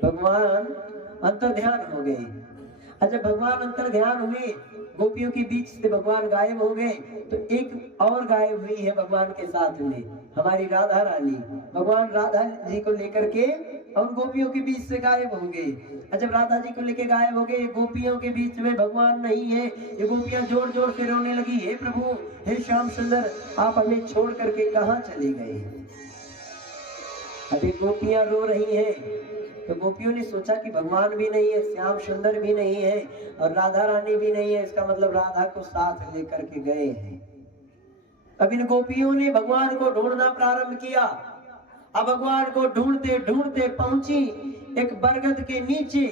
भगवान अंतर्ध्यान हो गए। जब भगवान अंतर्ध्यान हुए, गोपियों के बीच से भगवान गायब हो गए, तो एक और गायब हुई है भगवान के साथ में, हमारी राधा रानी। भगवान राधा जी को लेकर के और गोपियों के बीच से गायब हो गए। जब राधा जी को लेकर गायब हो गए, गोपियों के बीच में भगवान नहीं है। ये गोपियां जोर जोर से रोने लगी, हे प्रभु, हे श्याम सुंदर, आप हमें छोड़ करके कहाँ चले गए। अभी गोपियां रो रही हैं तो गोपियों ने सोचा कि भगवान भी नहीं है, श्याम सुंदर भी नहीं है और राधा रानी भी नहीं है, इसका मतलब राधा को साथ लेकर के गए हैं। अब इन गोपियों ने भगवान को ढूंढना प्रारंभ किया। अब भगवान को ढूंढते ढूंढते पहुंची एक बरगद के नीचे।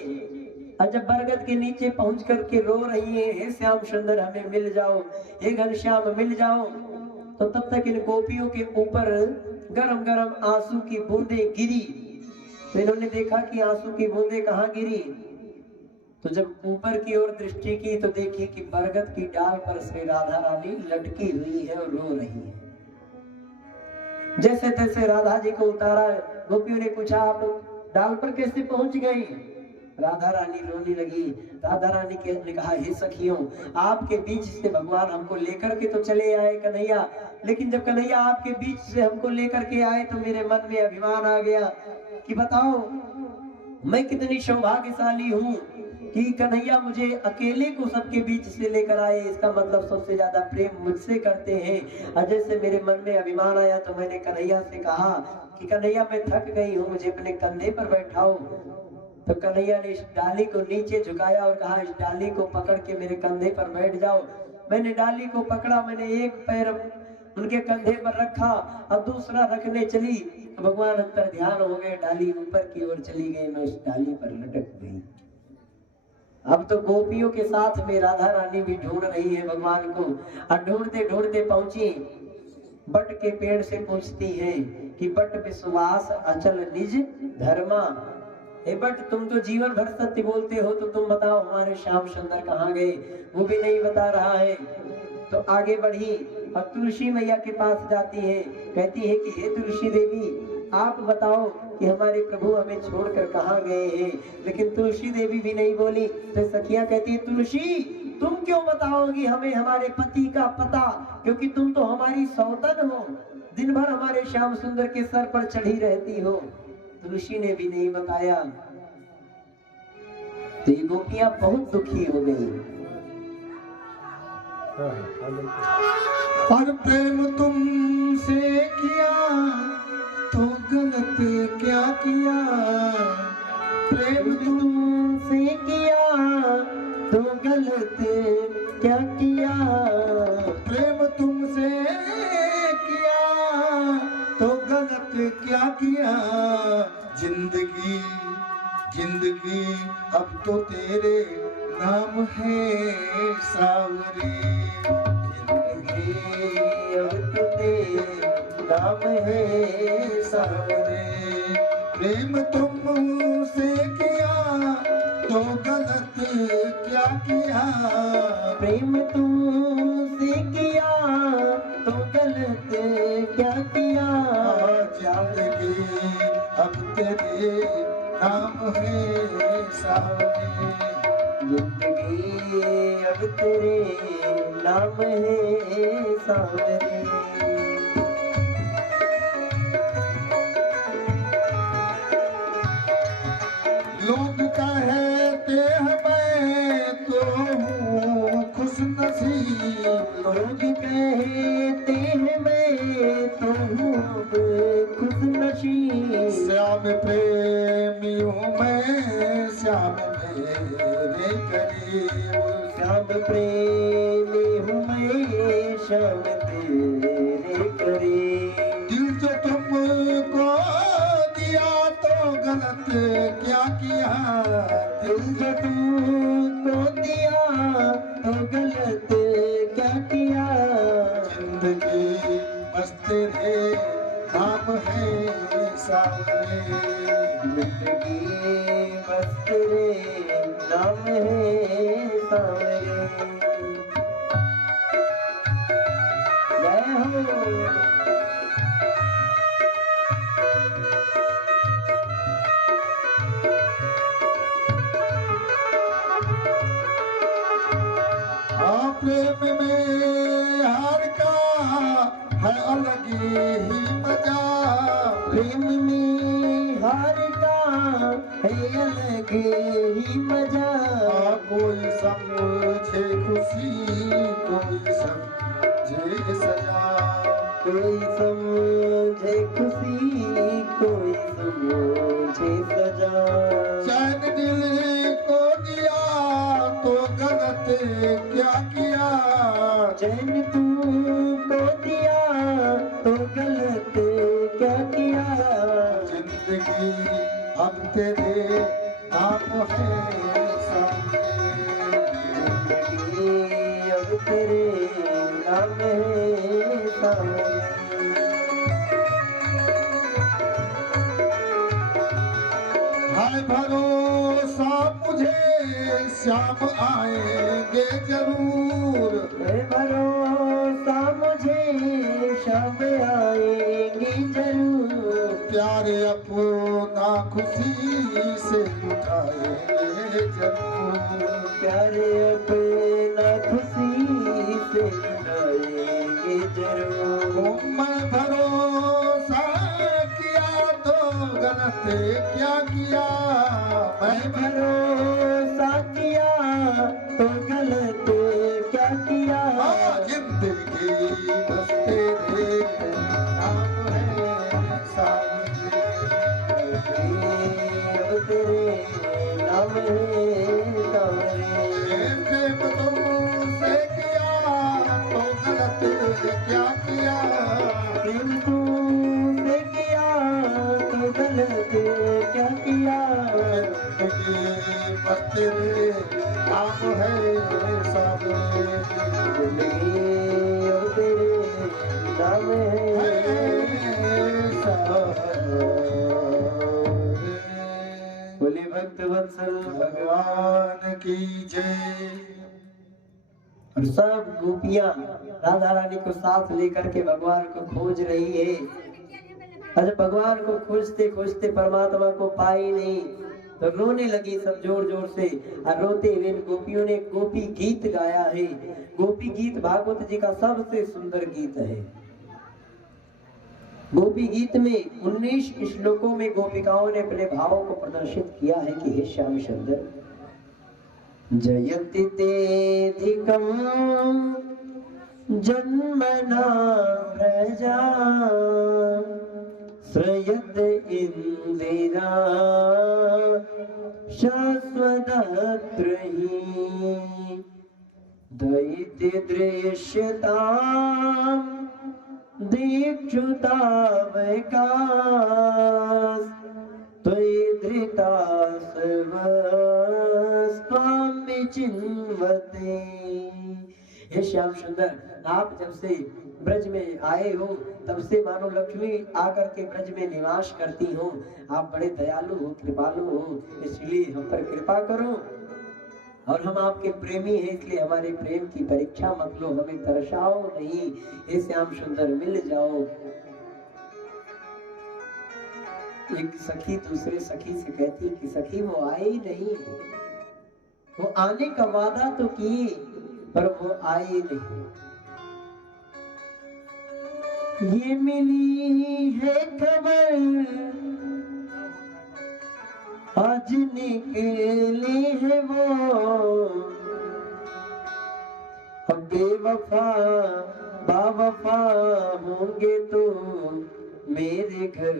और जब बरगद के नीचे पहुंच करके रो रही है, हे श्याम सुंदर हमें मिल जाओ, हे घनश्याम मिल जाओ, तो तब तक इन गोपियों के ऊपर गरम गरम आंसू की बूंदें गिरी। तो इन्होंने देखा कि आंसू की बूंदें कहाँ गिरी। तो जब ऊपर की ओर दृष्टि की तो देखी कि बरगद की डाल पर से राधा रानी लटकी हुई है और रो रही है। जैसे तैसे राधा जी को उतारा। गोपियों ने पूछा आप डाल पर कैसे पहुंच गई। राधा रानी रोने लगी। राधा रानी ने कहा, हे सखियों, आपके बीच से भगवान हमको लेकर के तो चले आए कन्हैया, लेकिन जब कन्हैया आपके बीच से हमको लेकर के आए तो मेरे मन में अभिमान आ गया कि बताओ मैं कितनी सौभाग्यशाली हूँ कि कन्हैया मुझे अकेले को सबके बीच से लेकर आए। इसका मतलब सबसे ज्यादा प्रेम मुझसे करते हैं। और जैसे मेरे मन में अभिमान आया तो मैंने कन्हैया से कहा कि कन्हैया मैं थक गई हूँ, मुझे अपने कंधे पर बैठाओ। तो कन्हैया ने इस डाली को नीचे झुकाया और कहा, इस डाली को पकड़ के मेरे कंधे पर बैठ जाओ। मैंने डाली को पकड़ा, मैंने एक पैर उनके कंधे पर रखा और दूसरा रखने चली। भगवान अंतर ध्यान हो गए, डाली ऊपर की ओर चली गई, मैं उस डाली पर लटक गई। अब तो गोपियों के साथ में राधा रानी भी ढूंढ रही है भगवान को। और ढूंढते ढूंढते पहुंची बट के पेड़ से पूछती है कि बट विश्वास अचल निज धर्मा। हे बट, तुम तो जीवन भर सत्य बोलते हो, तो तुम बताओ हमारे श्याम सुंदर कहाँ गए। वो भी नहीं बता रहा है। तो आगे बढ़ी और तुलसी मैया के पास जाती है। कहती है कि हे तुलसी देवी, आप बताओ कि हमारे प्रभु हमें छोड़कर कहाँ गए हैं। लेकिन तुलसी देवी भी नहीं बोली। तो सखिया कहती है, तुलसी तुम क्यों बताओगी हमें हमारे पति का पता, क्योंकि तुम तो हमारी सौतन हो, दिन भर हमारे श्याम सुंदर के सर पर चढ़ी रहती हो। तुलसी ने भी नहीं बताया। तो ये गोपियां बहुत दुखी हो गई। और प्रेम तुमसे किया तो गलत क्या किया, प्रेम तुमसे किया तो गलत क्या किया, प्रेम तुमसे किया तो गलत क्या किया। जिंदगी जिंदगी अब तो तेरे नाम है सावरे। जिंदगी अब तो तेरे नाम है सावरे। प्रेम तुमसे किया तो गलत क्या किया। प्रेम तुमसे किया तो गलत क्या किया। जिंदगी अब तेरे नाम है सावरे। जिंदगी अब तेरे नाम है सावरे। लोग कहते हैं मैं तो हूँ खुश नसीब। लोग कहते हैं मैं तो हूँ खुश नसीब। श्याम प्रेमी हूँ मैं श्याम मेरे करीब। श्याम प्रेमी हूँ मैं श्याम तेरे करीब। दिल जो तुमको दिया तो गलत क्या किया। दिल जो तुमको दिया तो गलत क्या किया। जिंदगी बस तेरे नाम है सावरे। जिंदगी बस तेरे नाम है सावरे। जय हो। हाँ प्रेम में हार का है अलग ही मजा। प्रेम में हार का है अलग ही मजा। कोई समझे खुशी कोई समझे सजा। कोई समझे खुशी कोई समझे सजा। चैन दिल को दिया तो गलत क्या किया। चैन तुमको दिया तो गलत क्या किया। जिंदगी अब तेरे नाम है सावरे। जिंदगी अब तेरे नाम है सावरे। हाय भरोसा मुझे श्याम आएंगे जरूर। है भरोसा मुझे शाम आएंगी जरूर। प्यार अपना खुशी से उठाएंगे जरूर। प्यारे अपना खुशी से उठाएंगे जरूर। मैं भरोसा किया तो गलत क्या किया। मैं भरोसा किया तो गलत क्या किया। जिंदगी बस तेरे नाम है सावरे। अब तेरे नाम है सावरे। प्रेम तुमसे किया तो गलत क्या किया। प्रेम तुमसे किया तो गलत क्या किया। जिंदगी बस तेरे नाम है सावरे। जिंदगी अब तेरे नाम है सावरे। बोले भक्त वत्सल भगवान की जय। और सब गोपियां राधा रानी को साथ लेकर के भगवान को खोज रही है। और भगवान को खोजते खोजते परमात्मा को पाई नहीं तो रोने लगी सब जोर जोर से। और रोते हुए गोपियों ने गोपी गीत गाया है। गोपी गीत भागवत जी का सबसे सुंदर गीत है। गोपी गीत में 19 श्लोकों में गोपिकाओं ने अपने भावों को प्रदर्शित किया है कि हे श्याम सुंदर जयति तेधिकं जन्मना प्रजा श्रयत इंदिरा शाश्वतत्रयी दैत्य दृश्यताम् दीक्षुतावकाश त्वयिधृता सर्वस्त्वां विचिन्वते। हे श्याम सुंदर, आप जब से ब्रज में आए हो तब से मानो लक्ष्मी आकर के ब्रज में निवास करती हो। आप बड़े दयालु हो, कृपालु हो, इसलिए हम पर कृपा करो। और हम आपके प्रेमी हैं, इसलिए हमारे प्रेम की परीक्षा मत लो, हमें तरसाओ नहीं। हे श्याम सुंदर, मिल जाओ। एक सखी दूसरे सखी से कहती कि सखी वो आए ही नहीं, वो आने का वादा तो किए पर वो आए ही नहीं। ये मिली है खबर आज निकले है वो, अब बेवफा बावफा होंगे तो मेरे घर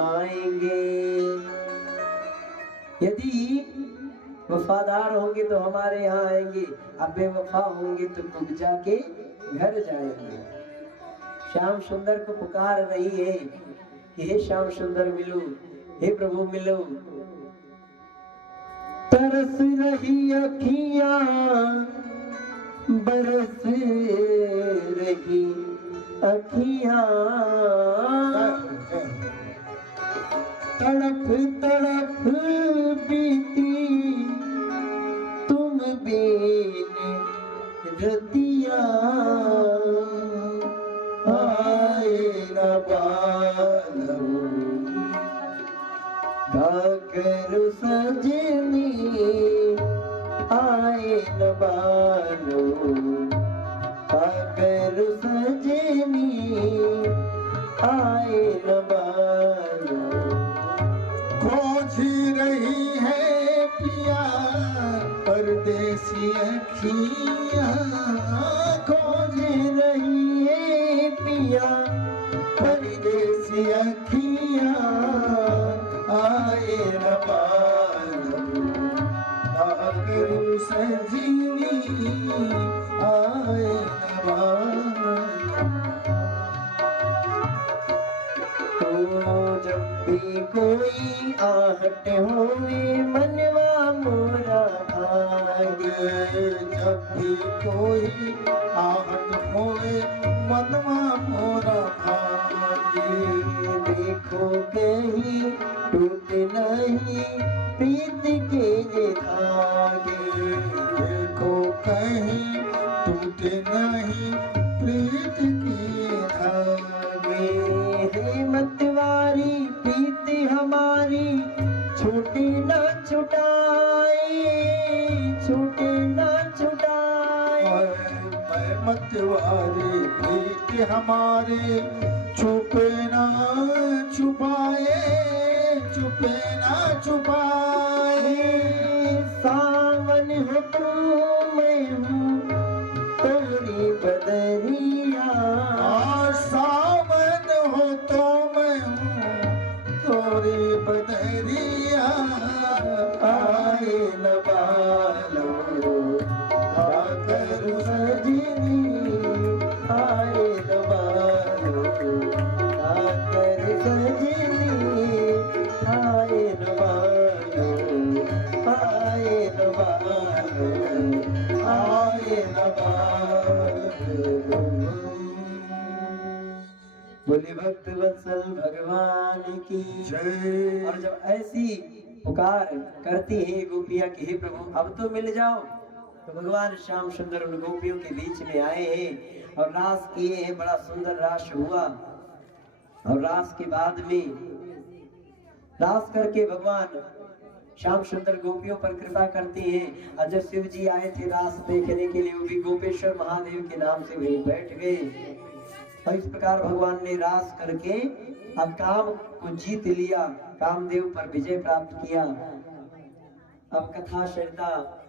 आएंगे। यदि वफादार होंगे तो हमारे यहाँ आएंगे, अब बेवफा होंगे तो डूब जाके घर जाएंगे। श्याम सुंदर को पुकार रही है कि हे श्याम सुंदर मिलो, हे प्रभु मिलो। तरस रही अखियां बरस रही अखियां, तड़प तड़प बीती तुम बिन रतिया, आए न बालम भाकर सजनी, आए न बालो भाकर सजनी, आए न बालो। खोज रही है पिया परदेसी अखियां, खोज रही है पिया परदेसी अखियां, आए न बालम भाकर सजनी, आए न बालम। तो जब भी कोई आहट होए मनवा मोरा भागे, जब भी कोई आहट होए मनवा मोरा भागे, देखो कहीं टूट नहीं प्रीत के ये धागे, देखो कहीं टूटे नहीं प्रीत की धागे। हिम्मतवारी प्रीत हमारी छूटे न छुटाए, छूटे न छुटाए। मतवारी प्रीत हमारे छुपे ना छुपाए, छुपे ना छुपाए। सावन हो तुम मैं हूँ तोरी बदरिया, सावन हो तो मैं हूँ तोरी बदरिया, आए न बालो आकर सजनी, आए न बालो आकर सजनी, आए न बालो, आए न बालो, आए न बालो। बोले भक्त वत्सल भगवान की जय। और जब ऐसी पुकार करती है गोपियां कि हे प्रभु अब तो मिल जाओ, तो भगवान श्याम सुंदर उन गोपियों के बीच में आए हैं और रास किए हैं। बड़ा सुंदर रास हुआ और रास के बाद में रास करके भगवान श्याम सुंदर गोपियों पर कृपा करते हैं। और जब शिव जी आए थे रास देखने के लिए, वो भी गोपेश्वर महादेव के नाम से वहीं बैठ गए। और इस प्रकार भगवान ने रास करके अब काम को जीत लिया, कामदेव पर विजय प्राप्त किया। अब कथा श्रद्धा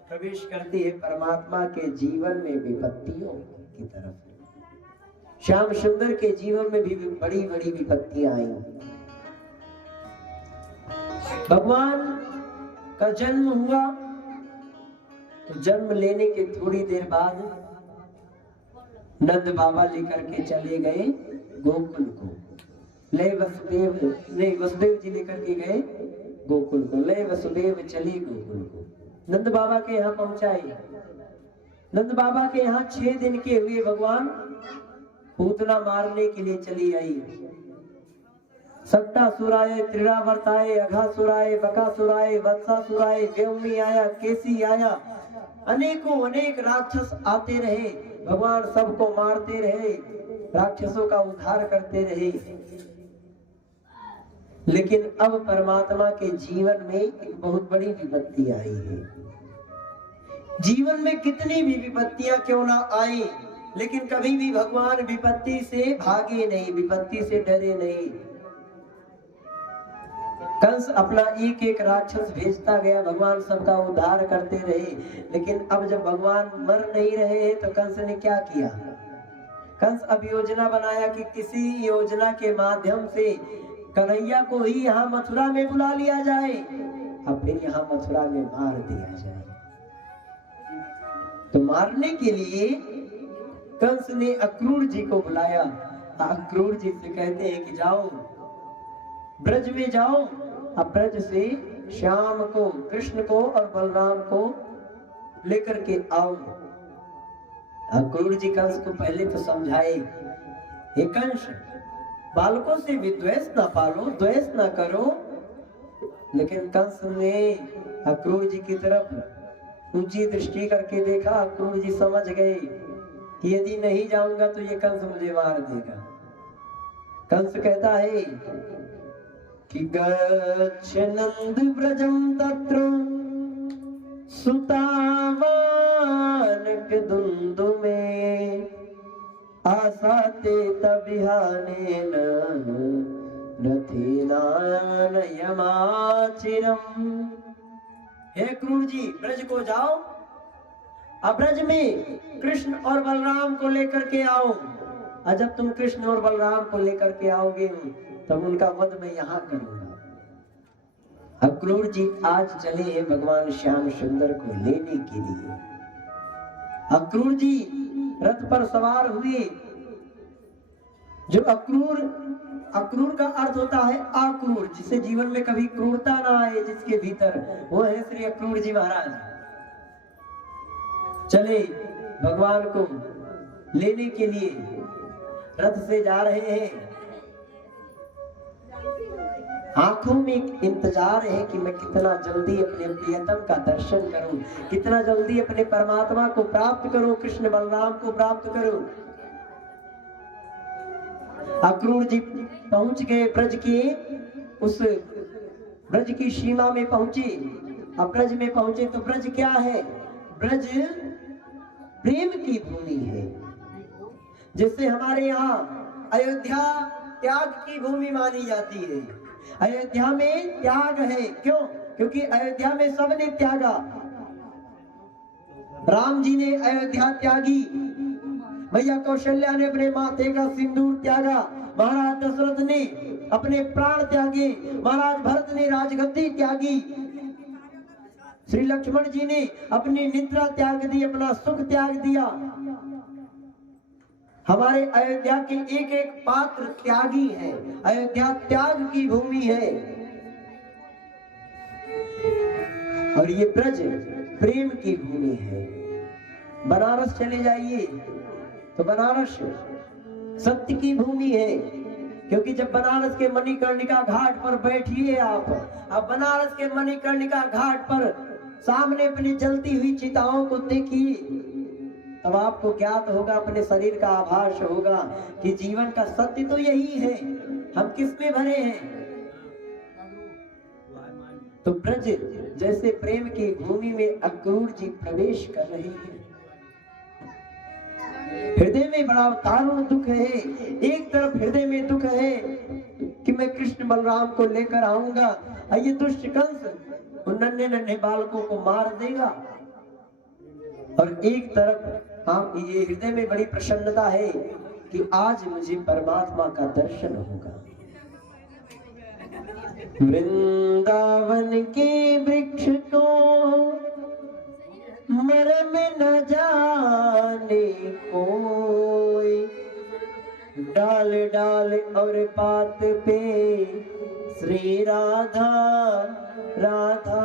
प्रवेश करती है परमात्मा के जीवन में विपत्तियों की तरफ। श्याम सुंदर के जीवन में भी बड़ी बड़ी विपत्तियां आई। भगवान का जन्म हुआ जन्म लेने के थोड़ी देर बाद नंद बाबा लेकर के चले गए गोकुल को। वसुदेव जी लेकर के गए गोकुल को। ले वसुदेव चले गोकुल को। नंद बाबा के यहाँ पहुंचाए। नंद बाबा के यहाँ 6 दिन के हुए भगवान पूतना मारने के लिए चली आई। सट्टासुराए, त्रिरावर्ताए, अघासुराए, बकासुराए, वत्सासुराए, देवमी आया, केसी आया, अनेकों अनेक राक्षस आते रहे। भगवान सबको मारते रहे, राक्षसों का उद्धार करते रहे। लेकिन अब परमात्मा के जीवन में एक बहुत बड़ी विपत्ति आई है। जीवन में कितनी भी विपत्तियां क्यों ना आए, लेकिन कभी भी भगवान विपत्ति से भागे नहीं, विपत्ति से डरे नहीं। कंस अपना एक एक राक्षस भेजता गया, भगवान सबका उद्धार करते रहे। लेकिन अब जब भगवान मर नहीं रहे तो कंस ने क्या किया? कंस अब योजना बनाया कि किसी योजना के माध्यम से कन्हैया को ही यहाँ मथुरा में बुला लिया जाए, अब फिर यहाँ मथुरा में मार दिया जाए। तो मारने के लिए कंस ने अक्रूर जी को बुलाया। अक्रूर जी से कहते हैं कि जाओ ब्रज में जाओ, अब ब्रज से श्याम को, कृष्ण को और बलराम को लेकर के आओ। अक्रूर जी कंस को पहले तो समझाए, हे कंस, बालकों से विद्वेष ना पालो, द्वेष ना करो। लेकिन कंस ने अक्रूर जी की तरफ ऊंची दृष्टि करके देखा। अक्रूर जी समझ गए कि यदि नहीं जाऊंगा तो ये कंस मुझे मार देगा। कंस कहता है कि गच्छ नंद ब्रजम तत्र सुतावानक दुंदुमे आसाते तबिहानेन रथेनान यमाचिरम। हे क्रूर जी, ब्रज को जाओ, अब ब्रज में कृष्ण और बलराम को लेकर के आओ। और जब तुम कृष्ण और बलराम को लेकर के आओगे तब उनका वध मैं यहाँ करूंगा। अक्रूर जी आज चले हैं भगवान श्याम सुंदर को लेने के लिए। अक्रूर जी रथ पर सवार हुए। जो अक्रूर का अर्थ होता है आक्रूर, जिसे जीवन में कभी क्रूरता ना आए जिसके भीतर, वो है श्री अक्रूर जी महाराज। चले भगवान को लेने के लिए रथ से जा रहे हैं। आंखों में एक इंतजार है कि मैं कितना जल्दी अपने प्रियतम का दर्शन करूं, कितना जल्दी अपने परमात्मा को प्राप्त करूं, कृष्ण बलराम को प्राप्त करूं। अक्रूर जी पहुंच गए ब्रज के, उस ब्रज की सीमा में पहुंचे। अब ब्रज में पहुंचे तो ब्रज क्या है? ब्रज प्रेम की भूमि है। जिससे हमारे यहाँ अयोध्या त्याग की भूमि मानी जाती है। अयोध्या में त्याग है। क्यों? क्योंकि अयोध्या में सबने त्यागा। राम जी ने अयोध्या त्यागी, मैया कौशल्या ने अपने माथे का सिंदूर त्यागा, महाराज दशरथ ने अपने प्राण त्यागे, महाराज भरत ने राजगद्दी त्यागी, श्री लक्ष्मण जी ने अपनी निद्रा त्याग दी, अपना सुख त्याग दिया। हमारे अयोध्या के एक एक पात्र त्यागी है। अयोध्या त्याग की भूमि है। और ये ब्रज प्रेम की भूमि है। बनारस चले जाइए तो बनारस सत्य की भूमि है। क्योंकि जब बनारस के मणिकर्णिका घाट पर बैठिए आप, अब बनारस के मणिकर्णिका घाट पर सामने अपनी जलती हुई चिताओं को देखिए, तब आपको ज्ञात होगा, अपने शरीर का आभास होगा कि जीवन का सत्य तो यही है। हम किस में भरे हैं? तो ब्रज जैसे प्रेम की भूमि में अक्रूर जी प्रवेश कर रहे हैं। हृदय में बड़ा दारुण दुख है। एक तरफ हृदय में दुख है कि मैं कृष्ण बलराम को लेकर आऊंगा, ये दुष्ट कंस उन नन्हे नन्हे बालकों को मार देगा। और एक तरफ ये हृदय में बड़ी प्रसन्नता है कि आज मुझे परमात्मा का दर्शन होगा। वृंदावन के वृक्ष को मर्म न जाने कोई, डाल डाल और पात पे श्री राधा राधा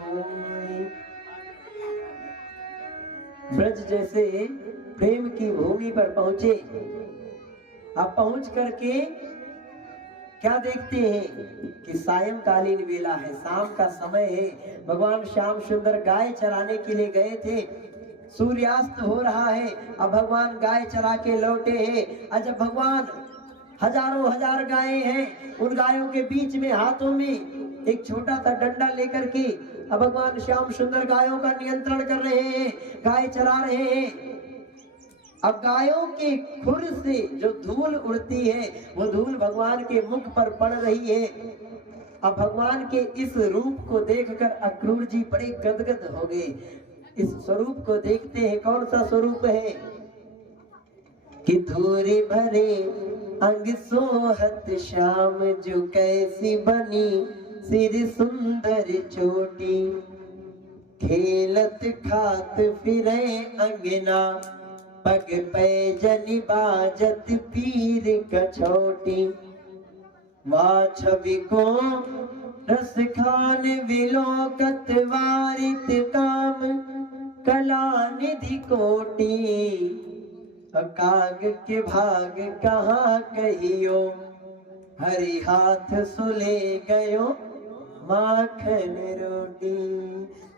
होई। ब्रज जैसे प्रेम की भूमि पर पहुंचे। अब पहुंच करके क्या देखते हैं कि सायंकालीन वेला है, शाम का समय है। भगवान श्याम सुंदर गाय चराने के लिए गए थे, सूर्यास्त हो रहा है। अब भगवान गाय चरा के लौटे हैं। और जब भगवान हजारों हजार गायें हैं, उन गायों के बीच में हाथों में एक छोटा सा डंडा लेकर के अब भगवान श्याम सुंदर गायों का नियंत्रण कर रहे हैं, गाय चरा रहे हैं। अब गायों के खुर से जो धूल उड़ती है, वो धूल भगवान के मुख पर पड़ रही है। अब भगवान के इस रूप को देखकर अक्रूर जी बड़े गदगद हो गए। इस स्वरूप को देखते हैं, कौन सा स्वरूप है कि धूरी भरे अंग सोहत श्याम, जो कैसी बनी सिर सुंदर चोटी, खेलत खात फिरे अंगना, पग पैजनि बाजत पीर कछोटी, वाह छवि को रस खान विलोकत, वारित काम कला निधि कोटि, काग के भाग कहाँ कहियो, हरि हाथ सुले गयो माखन रोटी।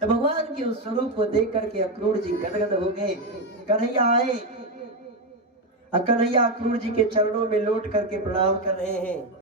तो भगवान के उस स्वरूप को देख करके अक्रूर जी गदगद हो गए। कन्हैया आए, कन्हैया अक्रूर जी के चरणों में लौट करके प्रणाम कर रहे हैं।